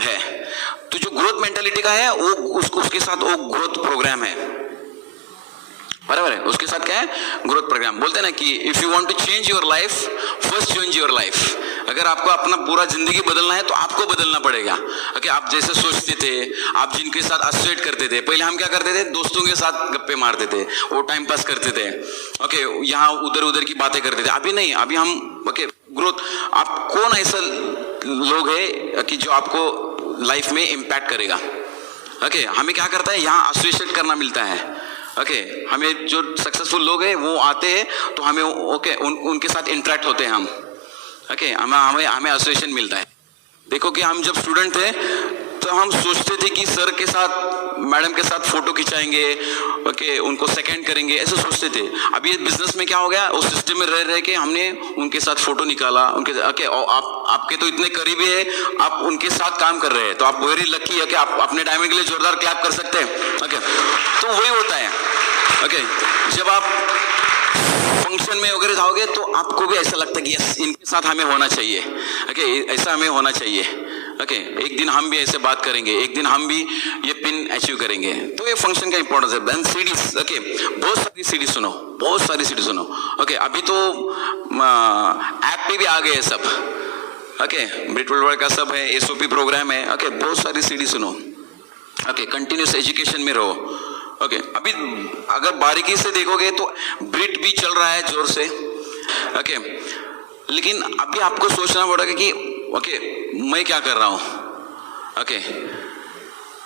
है, तो जो ग्रोथ मेंटालिटी का है वो उसके साथ वो ग्रोथ प्रोग्राम है, बराबर है, उसके साथ क्या है ग्रोथ प्रोग्राम, बोलते हैं ना कि if you want to change your life first change your life, अगर आपको अपना पूरा जिंदगी बदलना है तो आपको बदलना पड़ेगा, ओके आप जैसे सोचते थे, आप जिनके साथ एसोसिएट करते थे, पहले हम क्या करते थे दोस्तों के साथ गप्पे मारते थे, वो टाइम पास करते थे, ओके यहाँ उधर की बातें करते थे, अभी नहीं, अभी हम ओके ग्रोथ, आप कौन ऐसा लोग है कि जो आपको लाइफ में इम्पैक्ट करेगा, ओके हमें क्या करता है यहाँ एसोसिएट करना मिलता है, ओके हमें जो सक्सेसफुल लोग हैं वो आते हैं तो हमें ओके उनके साथ इंटरेक्ट होते हैं हम, ओके हमें एसोसिएशन मिलता है, देखो कि हम जब स्टूडेंट थे तो हम सोचते थे कि सर के साथ मैडम के साथ फोटो खिंचाएंगे, ओके उनको सेकंड करेंगे, ऐसे सोचते थे, अभी बिजनेस में क्या हो गया, उस सिस्टम में रह के हमने उनके साथ फोटो निकाला, उनके ओके आपके तो इतने करीबी है, आप उनके साथ काम कर रहे हैं, तो आप वेरी लकी है कि आप अपने डायमंड के लिए जोरदार क्लैप कर सकते हैं, ओके तो वही होता है, ओके जब आप फंक्शन में वगैरह जाओगे तो आपको भी ऐसा लगता है कि यस इनके साथ हमें होना चाहिए, ओके ऐसा हमें होना चाहिए, ओके एक दिन हम भी ऐसे बात करेंगे, एक दिन हम भी ये पिन अचीव करेंगे, तो ये फंक्शन का इंपॉर्टेंस है। देन सीडीज, ओके बहुत सारी सीडी सुनो, बहुत सारी सीडी सुनो, ओके अभी तो ऐप पे भी आ गए सब, ओके ब्रिटवेल वर्ल्ड का सब है, एसओपी प्रोग्राम है, ओके बहुत सारी सीडी सुनो, ओके कंटिन्यूस एजुकेशन में रहो, ओके अभी अगर बारीकी से देखोगे तो ब्रिट भी चल रहा है जोर से, ओके लेकिन अभी आपको सोचना पड़ेगा कि ओके मैं क्या कर रहा हूँ, ओके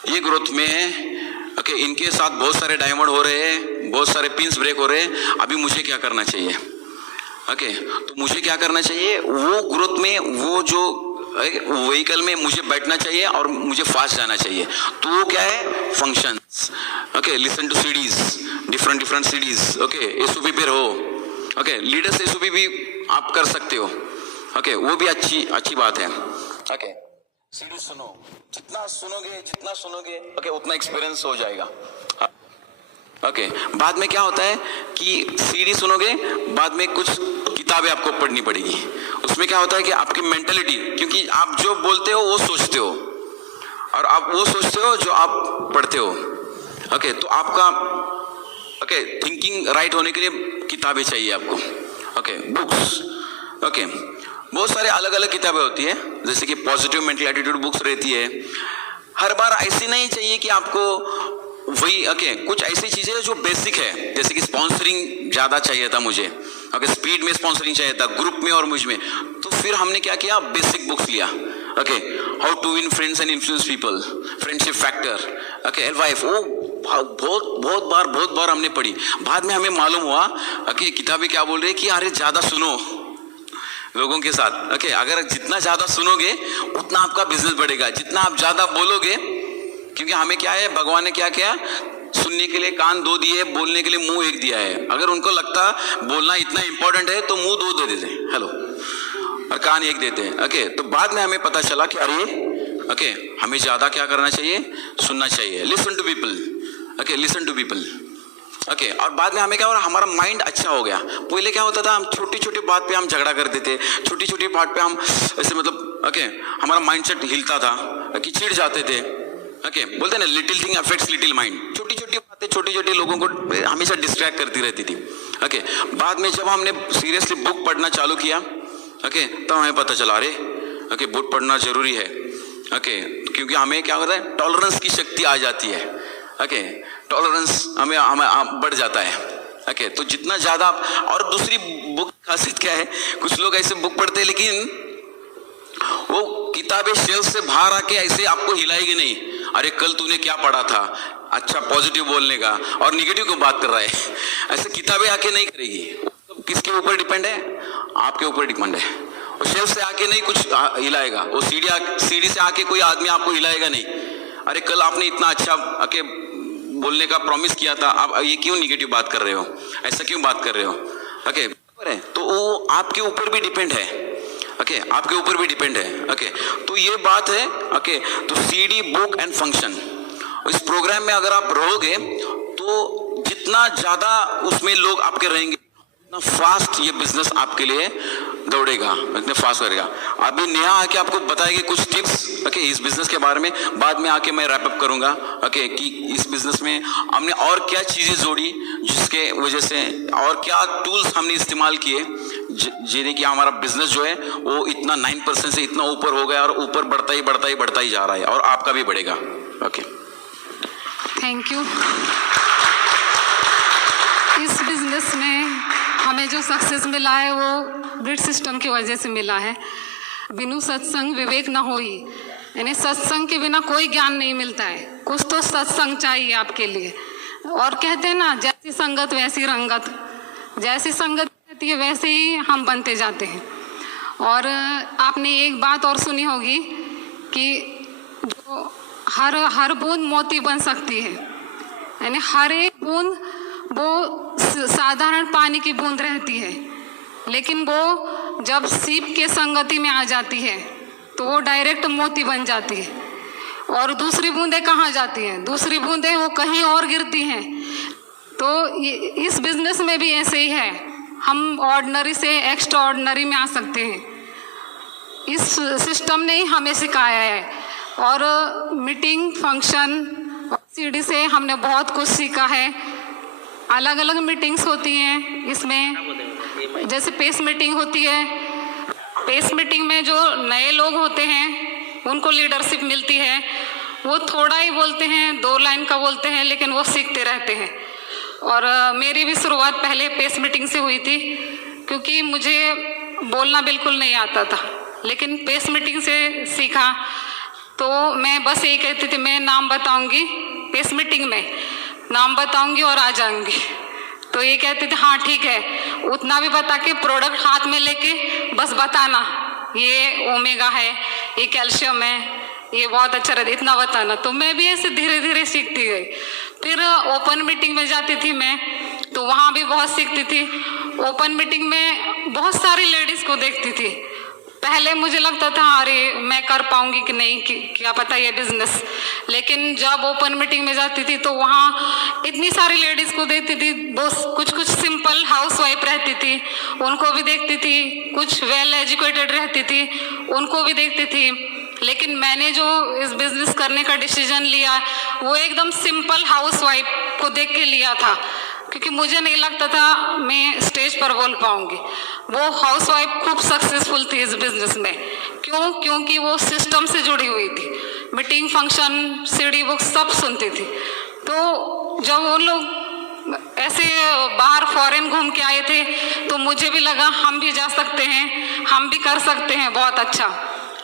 ये ग्रोथ में है, ओके इनके साथ बहुत सारे डायमंड हो रहे हैं, बहुत सारे पिंस ब्रेक हो रहे हैं, अभी मुझे क्या करना चाहिए, ओके तो मुझे क्या करना चाहिए, वो ग्रोथ में वो जो व्हीकल में मुझे बैठना चाहिए और मुझे फास्ट जाना चाहिए। तो वो क्या है, functions, okay listen to CDs, different CDs, okay SOP पे रहो, ओके लीडर्स एसओपी भी आप कर सकते हो, ओके वो भी अच्छी बात है। ओके सीडी सुनो, जितना सुनोगे ओके उतना एक्सपीरियंस हो जाएगा। ओके बाद में क्या होता है कि सीडी सुनोगे, बाद में कुछ किताबें आपको पढ़नी पड़ेगी। उसमें क्या होता है कि आपकी मेंटेलिटी, क्योंकि आप जो बोलते हो वो सोचते हो और आप वो सोचते हो जो आप पढ़ते हो, ओके तो आपका ओके थिंकिंग राइट होने के लिए किताबें चाहिए आपको, ओके बुक्स, ओके बहुत सारे अलग अलग किताबें होती है, जैसे कि पॉजिटिव मेंटल एटीट्यूड बुक्स रहती है। हर बार ऐसी नहीं चाहिए कि आपको वही, ओके कुछ ऐसी चीजें जो बेसिक है, जैसे कि स्पॉन्सरिंग ज्यादा चाहिए था मुझे, ओके स्पीड में स्पॉन्सरिंग चाहिए था ग्रुप में और मुझ में, तो फिर हमने क्या किया, बेसिक बुक्स लिया, okay how to win friends and influence people, friendship factor, okay LYF, वो बहुत बार हमने पढ़ी। बाद में हमें मालूम हुआ कि किताबें क्या बोल रही है कि अरे ज्यादा सुनो लोगों के साथ, ओके अगर जितना ज्यादा सुनोगे उतना आपका बिजनेस बढ़ेगा, जितना आप ज्यादा बोलोगे, क्योंकि हमें क्या है, भगवान ने क्या किया, सुनने के लिए कान 2 दिए, बोलने के लिए मुंह 1 दिया है। अगर उनको लगता बोलना इतना इंपॉर्टेंट है तो मुंह 2 दे देते हैं, हेलो, और कान 1 देते हैं, ओके तो बाद में हमें पता चला कि अरे ओके हमें ज्यादा क्या करना चाहिए, सुनना चाहिए, listen to people, okay listen to people, okay और बाद में हमें क्या हो रहा, हमारा माइंड अच्छा हो गया। पहले क्या होता था, हम छोटी बात पे हम झगड़ा करते थे, छोटी बात पे हम ऐसे मतलब ओके हमारा माइंडसेट हिलता था कि चिढ़ जाते थे, ओके बोलते ना little thing affects little mind, छोटी बातें छोटी लोगों को हमेशा डिस्ट्रैक्ट करती रहती थी, ओके बाद में जब हमने सीरियसली बुक पढ़ना चालू किया, ओके तब हमें पता चला अरे ओके बुक पढ़ना जरूरी है, ओके क्योंकि हमें क्या होता है, टॉलरेंस की शक्ति आ जाती है, ओके टॉलरेंस हमें बढ़ जाता है, ओके तो जितना ज्यादा आप, और दूसरी बुक खासियत क्या है, कुछ लोग ऐसे बुक पढ़ते हैं लेकिन वो किताबें शेल्फ से बाहर आके ऐसे आपको हिलाएगी नहीं, अरे कल तूने क्या पढ़ा था, अच्छा पॉजिटिव बोलने का, और निगेटिव को बात कर रहा है, ऐसे किताबें आके नहीं करेगी। किसके ऊपर डिपेंड है, आपके ऊपर डिपेंड है। वो शेल्फ से आके नहीं कुछ हिलाएगा, वो सीढ़ी से आके कोई आदमी आपको हिलाएगा नहीं, अरे कल आपने इतना अच्छा आके बोलने का प्रॉमिस किया था, आप ये क्यों निगेटिव बात कर रहे हो, ऐसा क्यों बात कर रहे हो, ओके तो वो आपके ऊपर भी डिपेंड है, ओके आपके ऊपर भी डिपेंड है, ओके तो ये बात है, ओके तो सीडी बुक एंड फंक्शन, इस प्रोग्राम में अगर आप रहोगे तो जितना ज्यादा उसमें लोग आपके रहेंगे उतना फास्ट ये बिजनेस आपके लिए दौड़ेगा, इतने फास्ट करेगा। अभी नेहा आके आपको बताएगी कुछ टिप्स, ओके इस बिजनेस के बारे में, बाद में आके मैं रैप अप करूंगा, ओके कि इस बिजनेस में हमने और क्या चीजें जोड़ी जिसके वजह से, और क्या टूल्स हमने इस्तेमाल किए जिन्हें कि हमारा बिजनेस जो है वो इतना 9% से इतना ऊपर हो गया और ऊपर बढ़ता ही जा रहा है, और आपका भी बढ़ेगा, ओके थैंक यू। इस बिजनेस में हमें जो सक्सेस मिला है वो ग्रिड सिस्टम की वजह से मिला है। बिनु सत्संग विवेक न होई, यानी सत्संग के बिना कोई ज्ञान नहीं मिलता है, कुछ तो सत्संग चाहिए आपके लिए। और कहते हैं ना, जैसी संगत वैसी रंगत, जैसी संगत रहती है वैसे ही हम बनते जाते हैं। और आपने एक बात और सुनी होगी कि जो हर बूंद मोती बन सकती है, यानी हर एक बूंद वो साधारण पानी की बूंद रहती है, लेकिन वो जब सीप के संगति में आ जाती है तो वो डायरेक्ट मोती बन जाती है। और दूसरी बूंदें कहाँ जाती हैं, दूसरी बूंदें वो कहीं और गिरती हैं। तो इस बिजनेस में भी ऐसे ही है, हम ऑर्डिनरी से एक्स्ट्रा ऑर्डिनरी में आ सकते हैं। इस सिस्टम ने ही हमें सिखाया है, और मीटिंग फंक्शन सीडी से हमने बहुत कुछ सीखा है। अलग अलग मीटिंग्स होती हैं इसमें, जैसे पेस मीटिंग होती है। पेस मीटिंग में जो नए लोग होते हैं उनको लीडरशिप मिलती है, वो थोड़ा ही बोलते हैं, 2 लाइन का बोलते हैं, लेकिन वो सीखते रहते हैं। और मेरी भी शुरुआत पहले पेस मीटिंग से हुई थी, क्योंकि मुझे बोलना बिल्कुल नहीं आता था। लेकिन पेस मीटिंग से सीखा। तो मैं बस यही कहती थी, मैं नाम बताऊंगी पेस मीटिंग में, नाम बताऊंगी और आ जाऊंगी। तो ये कहते थे हाँ ठीक है, उतना भी बता के प्रोडक्ट हाथ में लेके बस बताना, ये ओमेगा है, ये कैल्शियम है, ये बहुत अच्छा रहता है, इतना बताना। तो मैं भी ऐसे धीरे धीरे सीखती गई। फिर ओपन मीटिंग में जाती थी मैं, तो वहाँ भी बहुत सीखती थी। ओपन मीटिंग में बहुत सारी लेडीज को देखती थी। पहले मुझे लगता था अरे मैं कर पाऊंगी कि नहीं, क्या पता ये बिजनेस। लेकिन जब ओपन मीटिंग में जाती थी तो वहाँ इतनी सारी लेडीज को देखती थी, कुछ सिंपल हाउस वाइफ रहती थी, उनको भी देखती थी, कुछ वेल एजुकेटेड रहती थी, उनको भी देखती थी। लेकिन मैंने जो इस बिजनेस करने का डिसीजन लिया वो एकदम सिंपल हाउस वाइफ को देख के लिया था, क्योंकि मुझे नहीं लगता था मैं स्टेज पर बोल पाऊंगी। वो हाउसवाइफ खूब सक्सेसफुल थी इस बिजनेस में। क्यों? क्योंकि वो सिस्टम से जुड़ी हुई थी, मीटिंग, फंक्शन, सीडी बुक सब सुनती थी। तो जब वो लोग ऐसे बाहर फॉरेन घूम के आए थे तो मुझे भी लगा हम भी जा सकते हैं, हम भी कर सकते हैं बहुत अच्छा।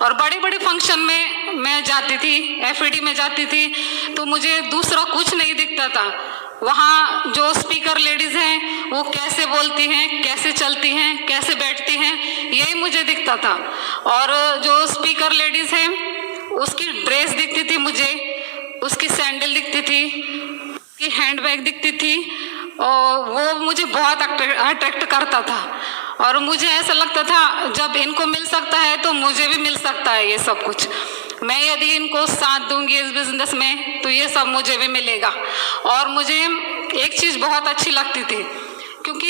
और बड़े बड़े फंक्शन में मैं जाती थी, एफईडी में जाती थी, तो मुझे दूसरा कुछ नहीं दिखता था। वहाँ जो स्पीकर लेडीज हैं वो कैसे बोलती हैं, कैसे चलती हैं, कैसे बैठती हैं, यही मुझे दिखता था। और जो स्पीकर लेडीज हैं उसकी ड्रेस दिखती थी मुझे, उसकी सैंडल दिखती थी, उसकी हैंडबैग दिखती थी, और वो मुझे बहुत अट्रैक्ट करता था। और मुझे ऐसा लगता था जब इनको मिल सकता है तो मुझे भी मिल सकता है ये सब कुछ। मैं यदि इनको साथ दूंगी इस बिजनेस में तो ये सब मुझे भी मिलेगा। और मुझे एक चीज़ बहुत अच्छी लगती थी, क्योंकि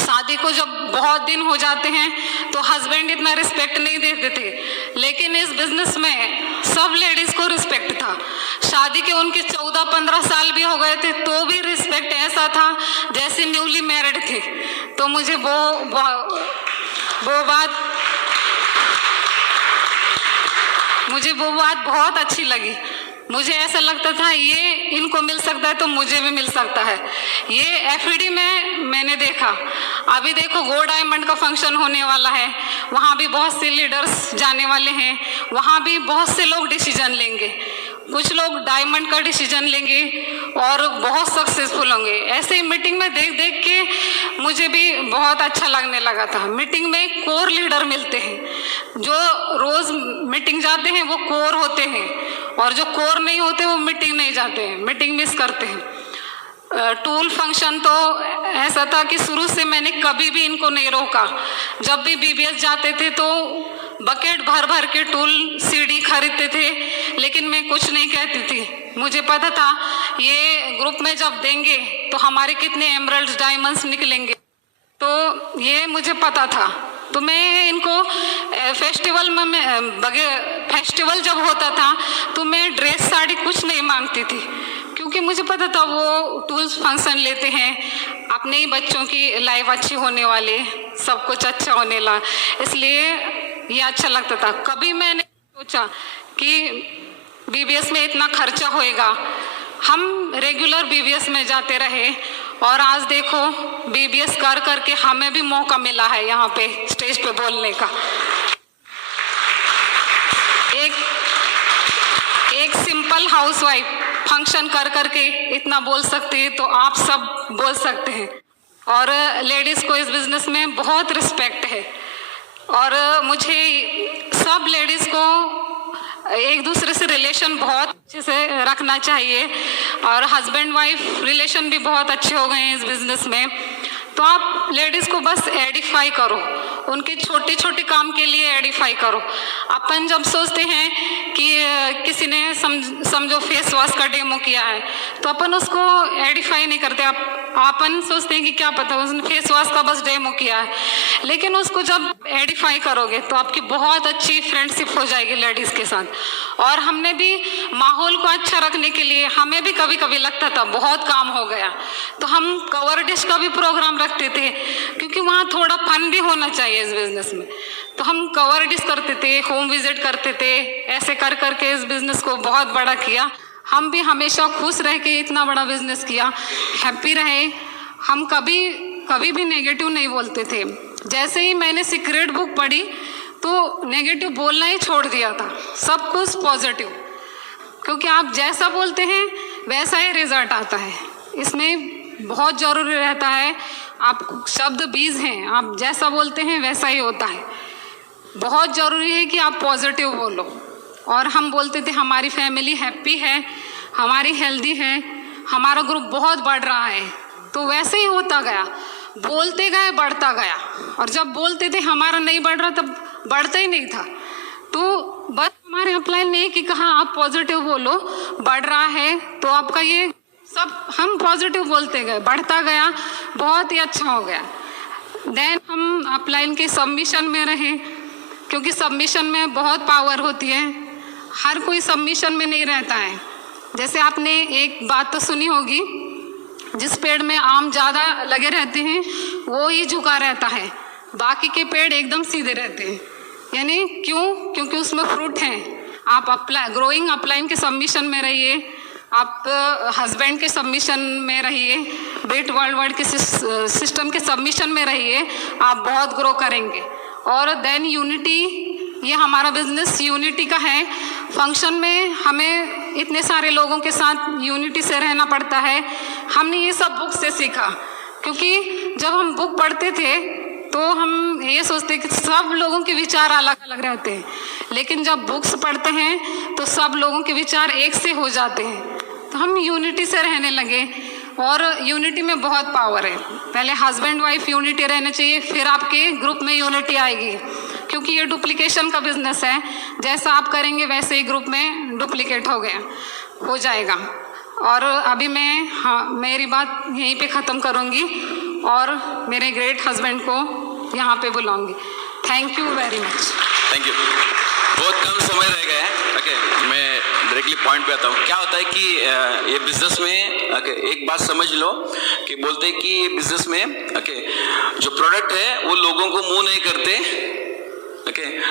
शादी को जब बहुत दिन हो जाते हैं तो हस्बैंड इतना रिस्पेक्ट नहीं देते थे, लेकिन इस बिजनेस में सब लेडीज को रिस्पेक्ट था। शादी के उनके 14-15 साल भी हो गए थे तो भी रिस्पेक्ट ऐसा था जैसे न्यूली मैरिड थे। तो मुझे वो बात बहुत अच्छी लगी। मुझे ऐसा लगता था ये इनको मिल सकता है तो मुझे भी मिल सकता है। ये एफईडी में मैंने देखा, अभी देखो गो डायमंड का फंक्शन होने वाला है, वहाँ भी बहुत से लीडर्स जाने वाले हैं, वहाँ भी बहुत से लोग डिसीजन लेंगे, कुछ लोग डायमंड का डिसीजन लेंगे और बहुत सक्सेसफुल होंगे। ऐसे ही मीटिंग में देख देख के मुझे भी बहुत अच्छा लगने लगा था। मीटिंग में कोर लीडर मिलते हैं, जो रोज मीटिंग जाते हैं वो कोर होते हैं, और जो कोर नहीं होते वो मीटिंग नहीं जाते हैं, मीटिंग मिस करते हैं। टूल फंक्शन तो ऐसा था कि शुरू से मैंने कभी भी इनको नहीं रोका। जब भी बीबीएस जाते थे तो बकेट भर भर के टूल सीडी खरीदते थे, लेकिन मैं कुछ नहीं कहती थी। मुझे पता था ये ग्रुप में जब देंगे तो हमारे कितने एमरल्ड्स, डायमंड्स निकलेंगे, तो ये मुझे पता था। तो मैं इनको फेस्टिवल जब होता था तो मैं ड्रेस, साड़ी कुछ नहीं मांगती थी, क्योंकि मुझे पता था वो टूल्स फंक्शन लेते हैं, अपने ही बच्चों की लाइफ अच्छी होने वाली, सब कुछ अच्छा होने ला, इसलिए ये अच्छा लगता था। कभी मैंने सोचा कि बीबीएस में इतना खर्चा होएगा। हम रेगुलर बीबीएस में जाते रहे और आज देखो बीबीएस कर करके हमें भी मौका मिला है यहाँ पे स्टेज पे बोलने का। एक सिंपल हाउसवाइफ फंक्शन कर करके इतना बोल सकती है, तो आप सब बोल सकते हैं। और लेडीज़ को इस बिजनेस में बहुत रिस्पेक्ट है, और मुझे सब लेडीज़ को एक दूसरे से रिलेशन बहुत अच्छे से रखना चाहिए, और हस्बैंड वाइफ रिलेशन भी बहुत अच्छे हो गए हैं इस बिजनेस में। तो आप लेडीज़ को बस एडिफाई करो, उनके छोटे छोटे काम के लिए एडिफाई करो। अपन जब सोचते हैं कि किसी ने समझो फेस वॉश का डेमो किया है तो अपन उसको एडिफाई नहीं करते, अपन सोचते हैं कि क्या पता उसने फेस वॉश का बस डेमो किया है। लेकिन उसको जब एडिफाई करोगे तो आपकी बहुत अच्छी फ्रेंडशिप हो जाएगी लेडीज़ के साथ। और हमने भी माहौल को अच्छा रखने के लिए, हमें भी कभी कभी लगता था बहुत काम हो गया, तो हम कवर डिश का भी प्रोग्राम रखते थे, क्योंकि वहाँ थोड़ा फन भी होना चाहिए इस बिजनेस में। तो हम कवर डिश करते थे, होम विजिट करते थे, ऐसे कर करके इस बिजनेस को बहुत बड़ा किया। हम भी हमेशा खुश रह के इतना बड़ा बिजनेस किया, हैप्पी रहे। हम कभी भी नेगेटिव नहीं बोलते थे। जैसे ही मैंने सीक्रेट बुक पढ़ी तो नेगेटिव बोलना ही छोड़ दिया था, सब कुछ पॉजिटिव, क्योंकि आप जैसा बोलते हैं वैसा ही रिजल्ट आता है। इसमें बहुत ज़रूरी रहता है, आप शब्द बीज हैं, आप जैसा बोलते हैं वैसा ही होता है। बहुत ज़रूरी है कि आप पॉजिटिव बोलो। और हम बोलते थे हमारी फैमिली हैप्पी है, हमारी हेल्दी है, हमारा ग्रुप बहुत बढ़ रहा है, तो वैसे ही होता गया, बोलते गए बढ़ता गया। और जब बोलते थे हमारा नहीं बढ़ रहा तब बढ़ता ही नहीं था। तो बस हमारे अपलाइन ने कि कहा आप पॉजिटिव बोलो, बढ़ रहा है, तो आपका ये सब हम पॉजिटिव बोलते गए, बढ़ता गया, बहुत ही अच्छा हो गया। देन हम अपलाइन के सबमिशन में रहे, क्योंकि सबमिशन में बहुत पावर होती है, हर कोई सबमिशन में नहीं रहता है। जैसे आपने एक बात तो सुनी होगी, जिस पेड़ में आम ज़्यादा लगे रहते हैं वो ही झुका रहता है, बाकी के पेड़ एकदम सीधे रहते हैं। यानी क्यों? क्योंकि उसमें फ्रूट हैं। आप ग्रोइंग अपलाइन के सबमिशन में रहिए, आप हस्बैंड के सबमिशन में रहिए, बिट वर्ल्ड के सिस्टम के सबमिशन में रहिए, आप बहुत ग्रो करेंगे। और देन यूनिटी, ये हमारा बिजनेस यूनिटी का है। फंक्शन में हमें इतने सारे लोगों के साथ यूनिटी से रहना पड़ता है। हमने ये सब बुक से सीखा, क्योंकि जब हम बुक पढ़ते थे तो हम ये सोचते कि सब लोगों के विचार अलग अलग रहते हैं, लेकिन जब बुक्स पढ़ते हैं तो सब लोगों के विचार एक से हो जाते हैं। तो हम यूनिटी से रहने लगे, और यूनिटी में बहुत पावर है। पहले हस्बैंड वाइफ यूनिटी रहना चाहिए, फिर आपके ग्रुप में यूनिटी आएगी, क्योंकि ये डुप्लीकेशन का बिजनेस है। जैसा आप करेंगे वैसे ही ग्रुप में डुप्लीकेट हो जाएगा। और अभी मैं मेरी बात यहीं पे ख़त्म करूँगी और मेरे ग्रेट हस्बैंड को यहाँ पे बुलाऊँगी। Thank you very much. Thank you. बहुत कम समय रह गया है। ओके, मैं डायरेक्टली पॉइंट पे आता हूँ। क्या होता है कि ये बिजनेस में एक बात समझ लो कि बोलते हैं कि बिजनेस में जो प्रोडक्ट है वो लोगों को मूव नहीं करते,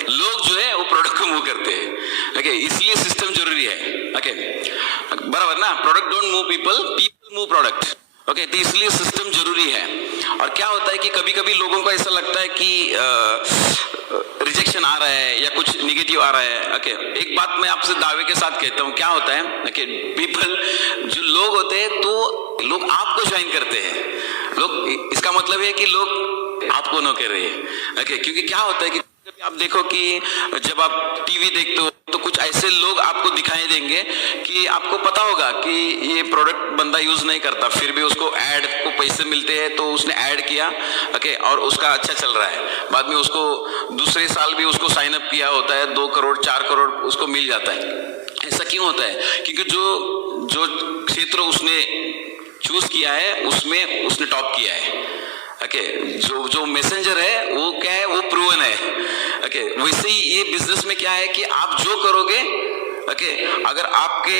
लोग जो है वो प्रोडक्ट को मूव करते हैं। इसलिए सिस्टम जरूरी है। बराबर ना? Product don't move people, people move product. तो इसलिए सिस्टम जरूरी है। और क्या होता है कि कभी कभी लोगों को ऐसा लगता है कि रिजेक्शन आ रहा है या कुछ निगेटिव आ रहा है। एक बात मैं आपसे दावे के साथ कहता हूँ, क्या होता है पीपल, जो लोग होते हैं तो लोग आपको ज्वाइन करते हैं। लोग, इसका मतलब है कि लोग आपको नो कर रहे हैं। क्योंकि क्या होता है कि आप देखो कि जब आप टीवी देखते हो तो कुछ ऐसे लोग आपको दिखाई देंगे कि आपको पता होगा कि ये प्रोडक्ट बंदा यूज नहीं करता, फिर भी उसको ऐड को पैसे मिलते हैं तो उसने ऐड किया, और उसका अच्छा चल रहा है। बाद में उसको दूसरे साल भी उसको साइन अप किया होता है, 2 करोड़ 4 करोड़ उसको मिल जाता है। ऐसा क्यों होता है? क्योंकि जो क्षेत्र उसने चूज किया है उसमें उसने टॉप किया है। जो मैसेंजर है वो क्या है, वो प्रूवन है। वैसे ही ये बिजनेस में क्या है कि आप जो करोगे, अगर आपके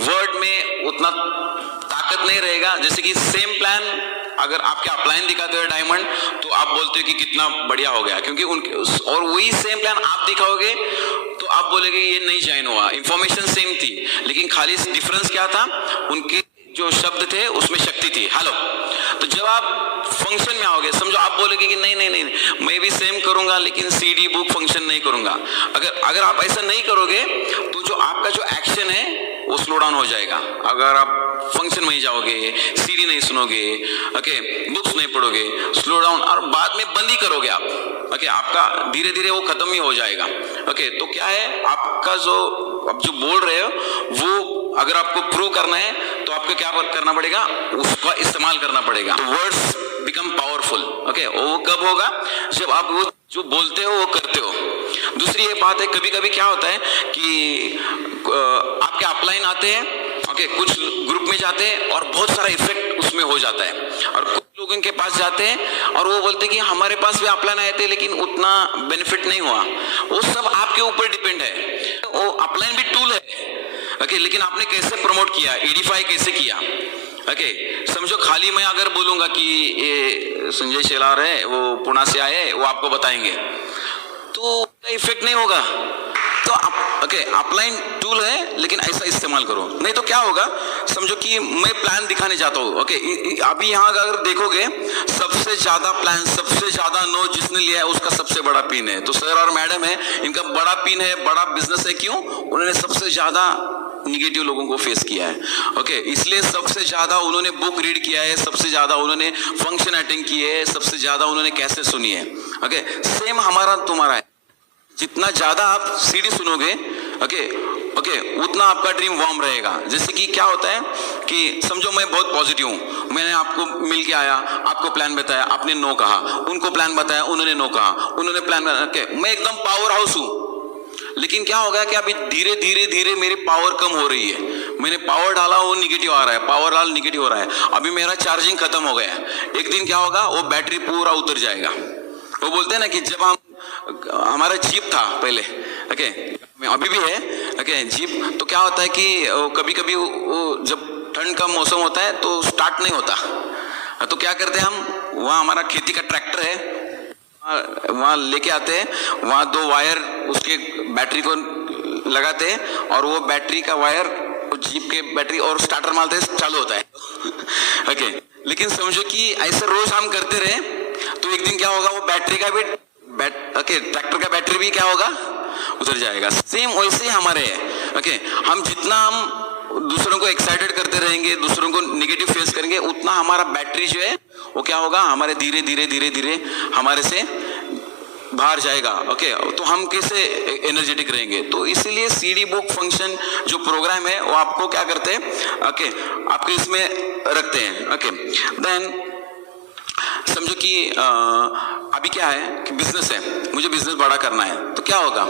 वर्ड में उतना ताकत नहीं रहेगा, जैसे कि सेम प्लान अगर आपके अपलाइन दिखाते हो डायमंड, तो आप बोलते हो कि कितना बढ़िया हो गया, क्योंकि उनके, और वही सेम प्लान आप दिखाओगे तो आप बोलेगे ये नहीं ज्वाइन हुआ। इंफॉर्मेशन सेम थी, लेकिन खाली डिफरेंस क्या था, उनके जो शब्द थे उसमें शक्ति थी। हेलो, तो जब आप फंक्शन में आओगे, समझो आप बोलोगे कि नहीं मैं भी सेम करूंगा लेकिन सीडी बुक फंक्शन नहीं करूंगा। अगर आप ऐसा नहीं करोगे तो जो आपका जो एक्शन है वो स्लो डाउन हो जाएगा। अगर आप फंक्शन में ही जाओगे, सीडी नहीं सुनोगे, बुक्स नहीं पढ़ोगे, स्लो डाउन, और बाद में बंद ही करोगे आप, आपका धीरे धीरे वो खत्म ही हो जाएगा। तो क्या है, आपका जो आप जो बोल रहे हो वो अगर आपको प्रूव करना है तो आपको क्या करना पड़ेगा, उसका इस्तेमाल करना पड़ेगा। तो वर्ड्स बिकम पावरफुल। वो कब होगा, जब आप वो जो बोलते हो वो करते हो। दूसरी ये बात है, कभी कभी क्या होता है कि आपके अपलाइन आते हैं, कुछ ग्रुप में जाते हैं और बहुत सारा इफेक्ट उसमें हो जाता है, और कुछ लोगों के पास जाते हैं और वो बोलते हैं कि हमारे पास भी अपलाइन आए थे लेकिन उतना बेनिफिट नहीं हुआ। वो सब आपके ऊपर डिपेंड है। वो अपलाइन भी टूल है, लेकिन आपने कैसे प्रमोट किया, एडिफाई कैसे किया। समझो खाली मैं अगर बोलूंगा कि ये संजय शेलार है, वो पुणे से आए, वो आपको बताएंगे, तो इफेक्ट नहीं होगा। तो आप ओके अपलाइन टूल है, लेकिन ऐसा इस्तेमाल करो। नहीं तो क्या होगा, समझो कि मैं प्लान दिखाने जाता हूँ, ओके अभी यहाँ अगर देखोगे सबसे ज्यादा प्लान, सबसे ज्यादा नो जिसने लिया है उसका सबसे बड़ा पिन है। तो सर और मैडम है, इनका बड़ा पिन है, बड़ा बिजनेस है, क्यों? उन्होंने सबसे ज्यादा निगेटिव लोगों को फेस किया है, ओके इसलिए सबसे ज्यादा उन्होंने बुक रीड किया है, सबसे ज्यादा उन्होंने फंक्शन अटेंड किए है, सबसे ज्यादा उन्होंने कैसे सुनी है। ओके सेम हमारा तुम्हारा है, जितना ज्यादा आप सीडी सुनोगे ओके उतना आपका ड्रीम वार्म रहेगा। जैसे कि क्या होता है कि समझो मैं बहुत पॉजिटिव हूं, मैंने आपको मिल के आया, आपको प्लान बताया, आपने नो कहा, उनको प्लान बताया, उन्होंने नो कहा, उन्होंने प्लान बताया, मैं एकदम पावर हाउस हूं। लेकिन क्या होगा कि अभी धीरे धीरे धीरे मेरी पावर कम हो रही है, मैंने पावर डाला वो निगेटिव आ रहा है, पावर डाल निगेटिव हो रहा है, अभी मेरा चार्जिंग खत्म हो गया है। एक दिन क्या होगा, वो बैटरी पूरा उतर जाएगा। वो बोलते हैं ना कि जब हम हमारा जीप था पहले, ओके अभी भी है, ओके जीप, तो क्या होता है कि कभी कभी जब ठंड का मौसम होता है तो स्टार्ट नहीं होता, तो क्या करते हैं हम, वहाँ हमारा खेती का ट्रैक्टर है, वहाँ लेके आते हैं, वहाँ 2 वायर उसके बैटरी को लगाते हैं और वो बैटरी का वायर जीप के बैटरी और स्टार्टर मारते हैं, चालू होता है ओके लेकिन समझो कि ऐसे रोज हम करते रहे तो एक दिन क्या होगा, वो बैटरी का भी ट्रैक्टर का बैटरी भी क्या होगा, उतर जाएगा। सेम वैसे ही हमारे है, ओके हम जितना हम दूसरों को एक्साइटेड करते रहेंगे, दूसरों को नेगेटिव फेस करेंगे, उतना हमारा बैटरी जो है वो क्या होगा, हमारे धीरे धीरे धीरे धीरे हमारे से बाहर जाएगा। ओके तो हम कैसे एनर्जेटिक रहेंगे। तो इसीलिए सीडी बुक फंक्शन जो प्रोग्राम है वो आपको क्या करते हैं, ओके आपके इसमें रखते हैं। ओके देन समझो कि अभी क्या है कि बिजनेस है, मुझे बिजनेस बड़ा करना है, तो क्या होगा,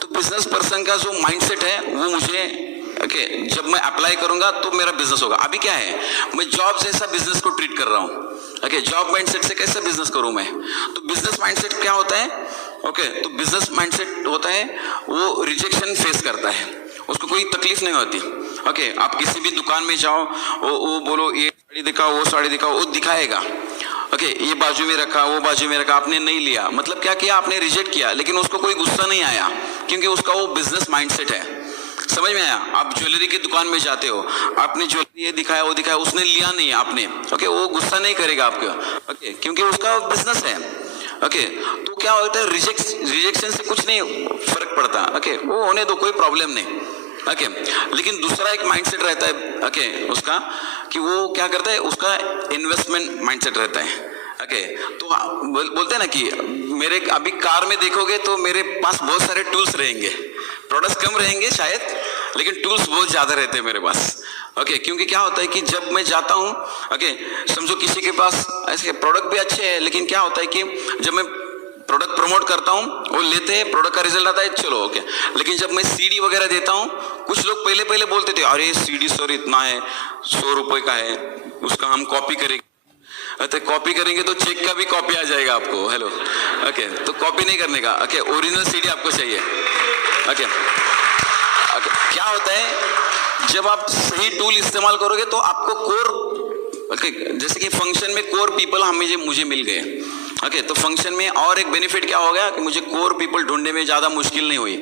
तो बिजनेस पर्सन का जो माइंडसेट है वो मुझे ओके जब मैं अप्लाई करूंगा तो मेरा बिजनेस होगा। अभी क्या है, मैं जॉब जैसा बिजनेस को ट्रीट कर रहा हूँ, ओके जॉब माइंडसेट से कैसे बिजनेस करूं मैं। तो बिजनेस माइंडसेट क्या होता है, ओके तो बिजनेस माइंडसेट होता है वो रिजेक्शन फेस करता है, उसको कोई तकलीफ नहीं होती। ओके आप किसी भी दुकान में जाओ, वो बोलो ये साड़ी दिखाओ, वो साड़ी दिखाओ, वो दिखाएगा, ओके ये बाजू में रखा, वो बाजू में रखा, आपने नहीं लिया, मतलब क्या किया, आपने रिजेक्ट किया, लेकिन उसको कोई गुस्सा नहीं आया क्योंकि उसका वो बिजनेस माइंडसेट है। समझ में आया। आप ज्वेलरी की दुकान में जाते हो, आपने ज्वेलरी ये दिखाया वो दिखाया, उसने लिया नहीं आपने, ओके वो गुस्सा नहीं करेगा आपको, ओके क्योंकि उसका बिजनेस है। ओके तो क्या होता है, रिजेक्शन से कुछ नहीं फर्क पड़ता, ओके वो होने दो, कोई प्रॉब्लम नहीं। ओके लेकिन दूसरा एक माइंडसेट रहता है ओके उसका, कि वो क्या करता है, उसका इन्वेस्टमेंट माइंडसेट रहता है। ओके तो बोलते हैं ना कि मेरे अभी कार में देखोगे तो मेरे पास बहुत सारे टूल्स रहेंगे, प्रोडक्ट्स कम रहेंगे शायद, लेकिन टूल्स बहुत ज्यादा रहते हैं मेरे पास। ओके क्योंकि क्या होता है कि जब मैं जाता हूँ, ओके समझो किसी के पास ऐसे प्रोडक्ट भी अच्छे हैं, लेकिन क्या होता है कि जब मैं प्रोडक्ट प्रमोट करता हूँ वो लेते हैं, प्रोडक्ट का रिजल्ट आता है, चलो ओके। लेकिन जब मैं सीडी वगैरह देता हूँ, कुछ लोग पहले बोलते थे अरे सीडी सर इतना है, 100 रुपए का है, उसका हम कॉपी करेंगे। तो कॉपी करेंगे तो चेक का भी कॉपी आ जाएगा आपको, हेलो ओके तो कॉपी नहीं करने का, ओके ओरिजिनल सीडी आपको चाहिए। ओके क्या होता है, जब आप सही टूल इस्तेमाल करोगे तो आपको कोर जैसे कि फंक्शन में कोर पीपल मुझे मिल गए। ओके तो फंक्शन में और एक बेनिफिट क्या हो गया कि मुझे कोर पीपल ढूंढने में ज्यादा मुश्किल नहीं हुई।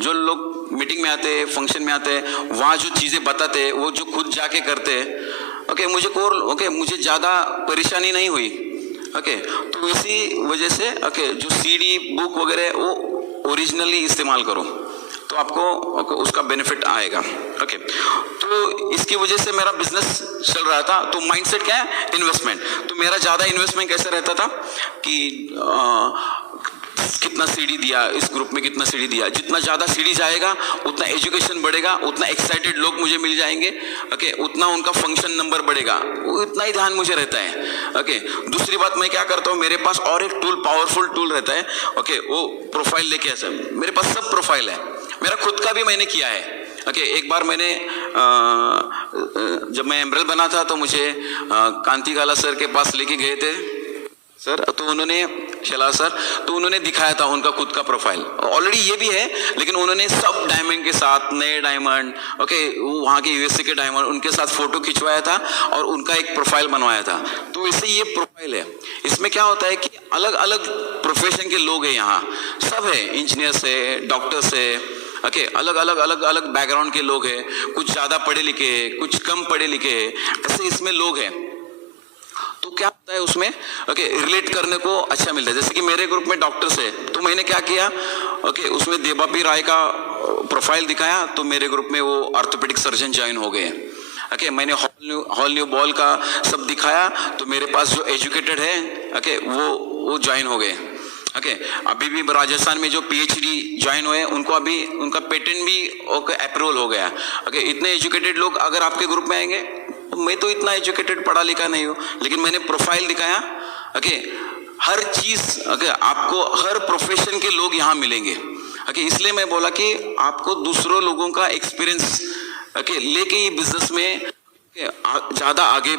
जो लोग मीटिंग में आते हैं, फंक्शन में आते हैं, वहां जो चीजें बताते हैं, वो जो खुद जाके करते हैं, ओके मुझे ज्यादा परेशानी नहीं हुई। ओके तो इसी वजह से ओके जो सीडी बुक वगैरह वो ओरिजिनली इस्तेमाल करो तो आपको उसका बेनिफिट आएगा। ओके तो इसकी वजह से मेरा बिजनेस चल रहा था। तो माइंडसेट क्या है, इन्वेस्टमेंट। तो मेरा ज्यादा इन्वेस्टमेंट कैसे रहता था कि कितना सीडी दिया, इस ग्रुप में कितना सीडी दिया, जितना ज्यादा सीडी जाएगा उतना एजुकेशन बढ़ेगा, उतना एक्साइटेड लोग मुझे मिल जाएंगे, ओके उतना उनका फंक्शन नंबर बढ़ेगा, उतना ही ध्यान मुझे रहता है। ओके दूसरी बात मैं क्या करता हूँ, मेरे पास और एक टूल, पावरफुल टूल रहता है, ओके वो प्रोफाइल लेके ऐसा, मेरे पास सब प्रोफाइल है, मेरा खुद का भी मैंने किया है। ओके एक बार मैंने जब मैं एम्ब्रेल बना था तो मुझे कांतिकाला सर के पास लेके गए थे सर, तो उन्होंने शला सर, तो उन्होंने दिखाया था उनका खुद का प्रोफाइल, ऑलरेडी ये भी है लेकिन उन्होंने सब डायमंड के साथ, नए डायमंड, ओके वहाँ के यूएसए के डायमंड, उनके साथ फोटो खिंचवाया था और उनका एक प्रोफाइल बनवाया था। तो इससे ये प्रोफाइल है, इसमें क्या होता है कि अलग अलग प्रोफेशन के लोग हैं यहाँ, सब है, इंजीनियर्स है, डॉक्टर्स है, ओके, अलग अलग अलग अलग बैकग्राउंड के लोग हैं, कुछ ज्यादा पढ़े लिखे हैं, कुछ कम पढ़े लिखे हैं, ऐसे इसमें लोग हैं। तो क्या होता है उसमें, ओके, रिलेट करने को अच्छा मिलता है। जैसे कि मेरे ग्रुप में डॉक्टर्स है, तो मैंने क्या किया, ओके, उसमें देवापी राय का प्रोफाइल दिखाया, तो मेरे ग्रुप में वो ऑर्थोपेडिक सर्जन ज्वाइन हो गए। ओके, मैंने हॉल न्यू बॉल का सब दिखाया, तो मेरे पास जो एजुकेटेड है, ओके, वो ज्वाइन हो गए। ओके, अभी भी राजस्थान में जो पीएचडी ज्वाइन हुए उनको अभी उनका पेटेंट भी अप्रूवल हो गया। ओके, इतने एजुकेटेड लोग अगर आपके ग्रुप में आएंगे, मैं तो इतना एजुकेटेड पढ़ा लिखा नहीं हूँ, लेकिन मैंने प्रोफाइल दिखाया। ओके, हर चीज, ओके, आपको हर प्रोफेशन के लोग यहाँ मिलेंगे। ओके, इसलिए मैं बोला कि आपको दूसरों लोगों का एक्सपीरियंस, ओके, लेके ये बिजनेस में ज्यादा आगे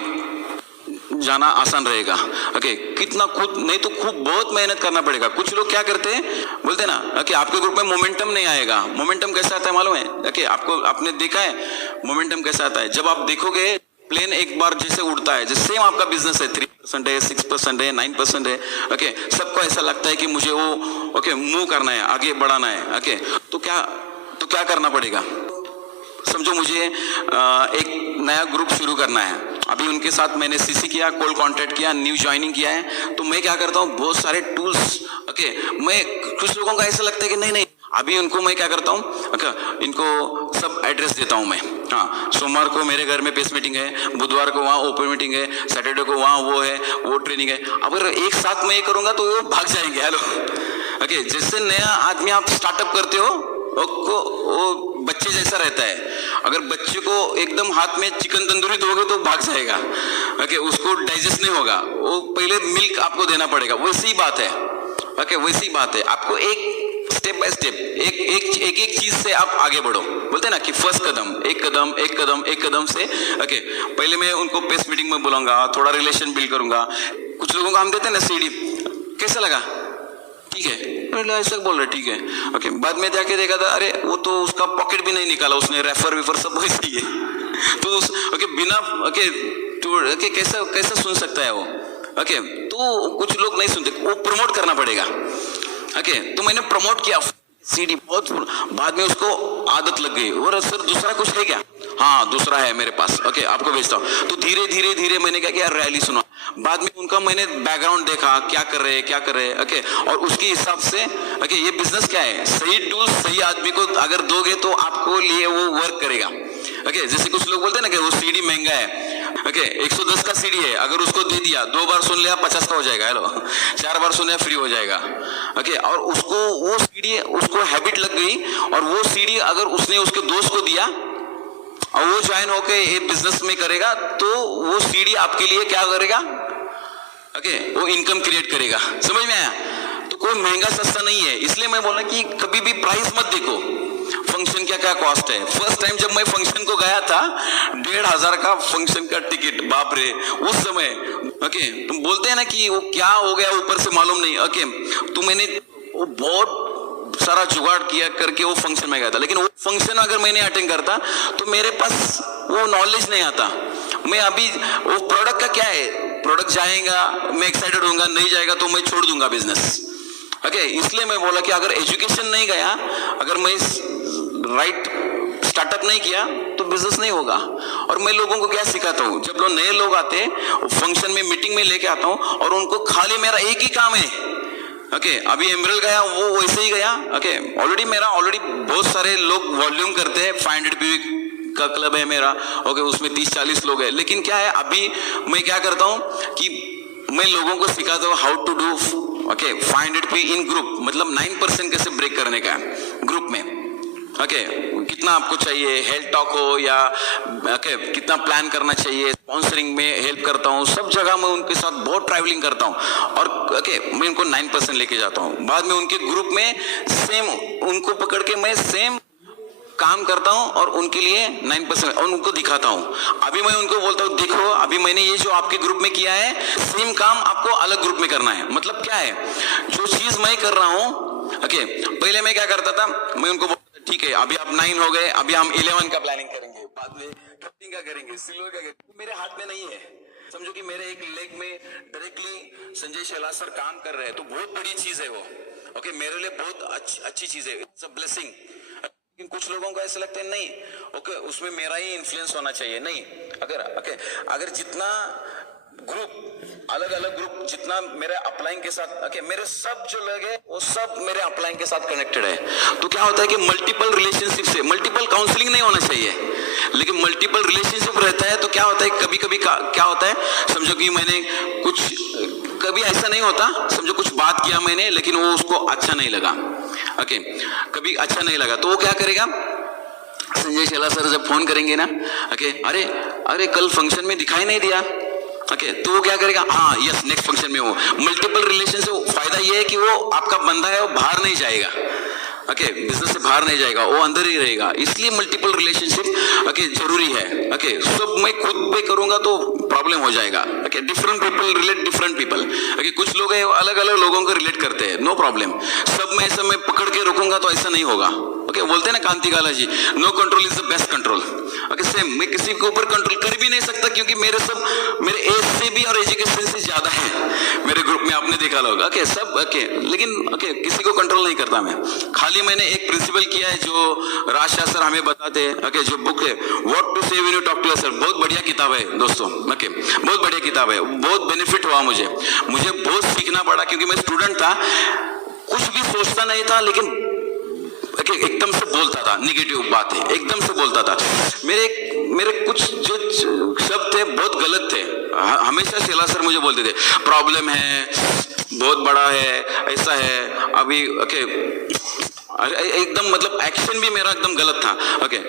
जाना आसान रहेगा। ओके, कितना खुद नहीं तो खूब बहुत मेहनत करना पड़ेगा। कुछ लोग क्या करते हैं, बोलते हैं ना कि आपके ग्रुप में मोमेंटम नहीं आएगा। मोमेंटम कैसा आता है मालूम है? ओके, आपने देखा है मोमेंटम कैसा आता है? जब आप देखोगे प्लेन एक बार जैसे उड़ता है, जैसे सेम आपका बिजनेस है, 3% है, 6% है, 9% है। ओके, सबको ऐसा लगता है कि मुझे वो, ओके, मूव करना है, आगे बढ़ाना है। ओके, तो क्या करना पड़ेगा? समझो मुझे एक नया ग्रुप शुरू करना है, अभी उनके साथ मैंने सीसी किया, कोल्ड कांटेक्ट किया, न्यू ज्वाइनिंग किया है, तो मैं क्या करता हूँ, बहुत सारे टूल्स, ओके, मैं कुछ लोगों का ऐसा लगता है कि नहीं, अभी उनको मैं क्या करता हूँ, ओके, इनको सब एड्रेस देता हूँ मैं। हाँ, सोमवार को मेरे घर में पेस मीटिंग है, बुधवार को वहाँ ओपन मीटिंग है, सैटरडे को वहाँ वो है, वो ट्रेनिंग है। अगर एक साथ मैं ये करूँगा तो वो भाग जाएंगे। हेलो, ओके, जैसे नया आदमी आप स्टार्टअप करते हो, वो बच्चे जैसा रहता है। अगर बच्चे को एकदम हाथ में चिकन तंदूरी दोगे तो भाग जाएगा। ओके, उसको डाइजेस्ट नहीं होगा, वो पहले मिल्क आपको देना पड़ेगा। वैसी ही बात है। ओके, वैसी ही बात है, आपको एक स्टेप बाय स्टेप एक चीज से आप आगे बढ़ो। बोलते हैं ना कि फर्स्ट कदम, एक कदम से। ओके, पहले मैं उनको पेस मीटिंग में बुलाऊंगा, थोड़ा रिलेशन बिल्ड करूंगा। कुछ लोगों को हम देते हैं ना सीडी, कैसा लगा, ठीक है, ऐसा बोल रहे ठीक है। ओके, बाद में जाके देखा था, अरे वो तो उसका पॉकेट भी नहीं निकाला उसने, रेफर वेफर सब वैसे ही है। तो ओके, बिना ओके, कैसा सुन सकता है वो? ओके, तो कुछ लोग नहीं सुनते, वो प्रमोट करना पड़ेगा। ओके, तो मैंने प्रमोट किया सीडी, बहुत बाद में उसको आदत लग गई। और सर दूसरा कुछ है क्या? हाँ, दूसरा है मेरे पास। ओके, आपको भेजता हूँ। तो धीरे धीरे मैंने क्या किया, रैली सुना, बाद में उनका मैंने बैकग्राउंड देखा, क्या कर रहे। ओके, और उसके हिसाब से, ओके, ये बिजनेस क्या है, सही टूल सही आदमी को अगर दोगे तो आपको लिए वो वर्क करेगा। ओके, जैसे कुछ लोग बोलते हैं ना कि वो सीडी महंगा है। ओके, 110 का सीडी है, अगर उसको दे दिया, 2 बार सुन लिया 50 का हो जाएगा। हेलो, 4 बार सुन लिया फ्री हो जाएगा। ओके, और उसको वो सीडी, उसको हैबिट लग गई, और वो सीडी अगर उसने उसके दोस्त को दिया और वो ज्वाइन होके ये बिजनेस में करेगा, तो वो सीडी आपके लिए क्या करेगा? ओके, वो इनकम क्रिएट करेगा। समझ में आया? तो कोई महंगा सस्ता नहीं है। इसलिए मैं बोला कि कभी भी प्राइस मत देखो, फंक्शन क्या कॉस्ट है। फर्स्ट टाइम जब मैं फंक्शन को गया था, 1500 का फंक्शन का टिकट, बाप रे उस समय। ओके, तुम बोलते हैं ना कि वो क्या हो गया ऊपर से मालूम नहीं। ओके, तो मैंने वो बहुत सारा जुगाड़ किया करके वो फंक्शन में गया था, लेकिन वो फंक्शन अगर मैंने अटेंड करता तो मेरे पास वो नॉलेज नहीं आता। मैं अभी वो प्रोडक्ट का क्या है, प्रोडक्ट जाएगा मैं एक्साइटेड होऊंगा, नहीं जाएगा तो मैं छोड़ दूंगा बिजनेस। ओके, इसलिए मैं बोला कि अगर एजुकेशन नहीं गया, अगर मैं राइट स्टार्टअप नहीं किया तो बिजनेस नहीं होगा। और मैं लोगों को क्या सिखाता हूँ, जब लोग नए लोग आते हैं फंक्शन में मीटिंग में लेके आता हूँ, और उनको खाली मेरा एक ही काम है। ओके, अभी एमरल गया वो वैसे ही गया। ओके, ऑलरेडी बहुत सारे लोग वॉल्यूम करते हैं, 500 पीवी का क्लब है मेरा। ओके, उसमें 30-40 लोग हैं, लेकिन क्या है, अभी मैं क्या करता हूँ कि मैं लोगों को सिखाता हूँ how to do 500 P in group, मतलब 9% कैसे ब्रेक करने का ग्रुप में। ओके, कितना आपको चाहिए, हेल्थ टॉक हो या कितना प्लान करना चाहिए, स्पॉन्सरिंग में हेल्प करता हूँ, सब जगह मैं उनके साथ बहुत ट्रैवलिंग करता हूँ, और मैं उनको 9% लेके जाता हूँ। बाद में उनके ग्रुप में सेम उनको पकड़ के मैं सेम काम करता हूँ और उनके लिए 9% और उनको दिखाता हूँ। अभी मैं उनको बोलता हूँ, देखो अभी मैंने ये जो आपके ग्रुप में किया है, सेम काम आपको अलग ग्रुप में करना है। मतलब क्या है, जो चीज मैं कर रहा हूँ, ओके, पहले मैं क्या करता था, मैं उनको ठीक है अभी आप 9 हो गए, अभी हम 11 का प्लानिंग करेंगे, बाद में 15 का करेंगे, सिल्वर का करेंगे। मेरे हाथ में नहीं है। समझो कि मेरे एक लेग में डायरेक्टली संजय शैलाश सर काम कर रहे हैं, तो बहुत बड़ी चीज है वो। ओके, मेरे लिए बहुत अच्छी चीज है, इट्स अ ब्लेसिंग। लेकिन कुछ लोगों को ऐसा लगता है नहीं, ओके उसमें मेरा ही इन्फ्लुएंस होना चाहिए। नहीं, अगर जितना ग्रुप, अलग अलग ग्रुप जितना मेरे अपलाइन के साथ, मेरे सब जो लोग है वो सब मेरे अपलाइन के साथ कनेक्टेड है, तो क्या होता है कि मल्टीपल रिलेशनशिप से, मल्टीपल काउंसलिंग नहीं होना चाहिए, लेकिन मल्टीपल रिलेशनशिप रहता है तो क्या होता है, कभी कभी क्या होता है, समझो कि मैंने कुछ, कभी ऐसा नहीं होता, समझो कुछ बात किया मैंने लेकिन वो उसको अच्छा नहीं लगा, कभी अच्छा नहीं लगा, तो वो क्या करेगा, संजय शेला सर जब फोन करेंगे ना, अरे कल फंक्शन में दिखाई नहीं दिया, तो वो क्या करेगा, हाँ यस नेक्स्ट फंक्शन में। वो मल्टीपल रिलेशन से फायदा ये है कि वो आपका बंदा है वो बाहर नहीं जाएगा, बिजनेस से बाहर नहीं जाएगा, वो अंदर ही रहेगा, इसलिए मल्टीपल रिलेशनशिप जरूरी है। सब मैं खुद पे करूंगा तो प्रॉब्लम हो जाएगा। Different people relate different people, कुछ लोग है अलग अलग लोगों को रिलेट करते हैं, नो प्रॉब्लम। सब में ऐसा मैं पकड़ के रखूंगा तो ऐसा नहीं होगा। बोलते हैं ना Kanti Kala ji, no control is the best control. Same, मैं किसी के ऊपर कंट्रोल कर भी नहीं सकता क्योंकि मेरे एज से भी और एजुकेशन से ज्यादा है मेरे ग्रुप में, आपने देखा होगा सब, लेकिन किसी को कंट्रोल नहीं करता मैं। खाली मैंने एक प्रिंसिपल किया है जो राजशाह सर हमें बताते हैं, जो बुक है what to say when you talk to yourself, बहुत बढ़िया किताब है दोस्तों, बहुत बढ़िया किताब है, बहुत बेनिफिट हुआ मुझे बहुत सीखना पड़ा क्योंकि मैं स्टूडेंट था, कुछ भी सोचता नहीं था, लेकिन एकदम से बोलता था, निगेटिव बात है एकदम से बोलता था। मेरे कुछ जो शब्द थे बहुत गलत थे, हमेशा शेला सर मुझे बोलते थे प्रॉब्लम है, बहुत बड़ा है, ऐसा है, अभी एकदम मतलब एक्शन भी मेरा एकदम गलत था।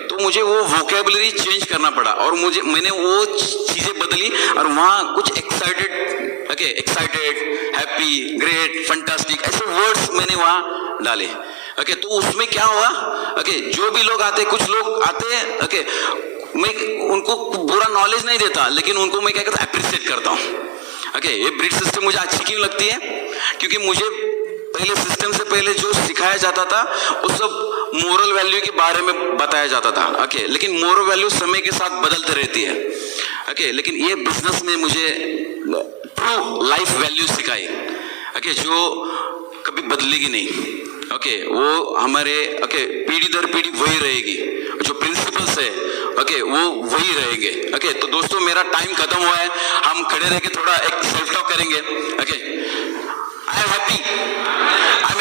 तो मुझे वो वोकेबुलरी चेंज करना पड़ा और मैंने वो चीजें बदली और वहाँ कुछ एक्साइटेड, हैप्पी, ग्रेट, फंटास्टिक ऐसे वर्ड्स मैंने वहाँ डाले। तो उसमें क्या हुआ, जो भी लोग आते, कुछ लोग आते, मैं उनको बुरा नॉलेज नहीं देता, लेकिन उनको मैं क्या करता, अप्रिशिएट करता हूँ। ये ब्रिज सिस्टम मुझे अच्छी क्यों लगती है, क्योंकि मुझे पहले सिस्टम से पहले जो सिखाया जाता था वो सब मोरल वैल्यू के बारे में बताया जाता था, लेकिन मोरल वैल्यू समय के साथ बदलते रहती है। लेकिन ये बिजनेस में मुझे ट्रू लाइफ वैल्यू सिखाई, जो कभी बदलेगी नहीं। वो हमारे पीढ़ी दर पीढ़ी वही रहेगी, जो प्रिंसिपल्स है वो वही रहेंगे। तो दोस्तों मेरा टाइम खत्म हुआ है, हम खड़े रह के थोड़ा एक सेल्फ टॉक करेंगे। I am happy, I am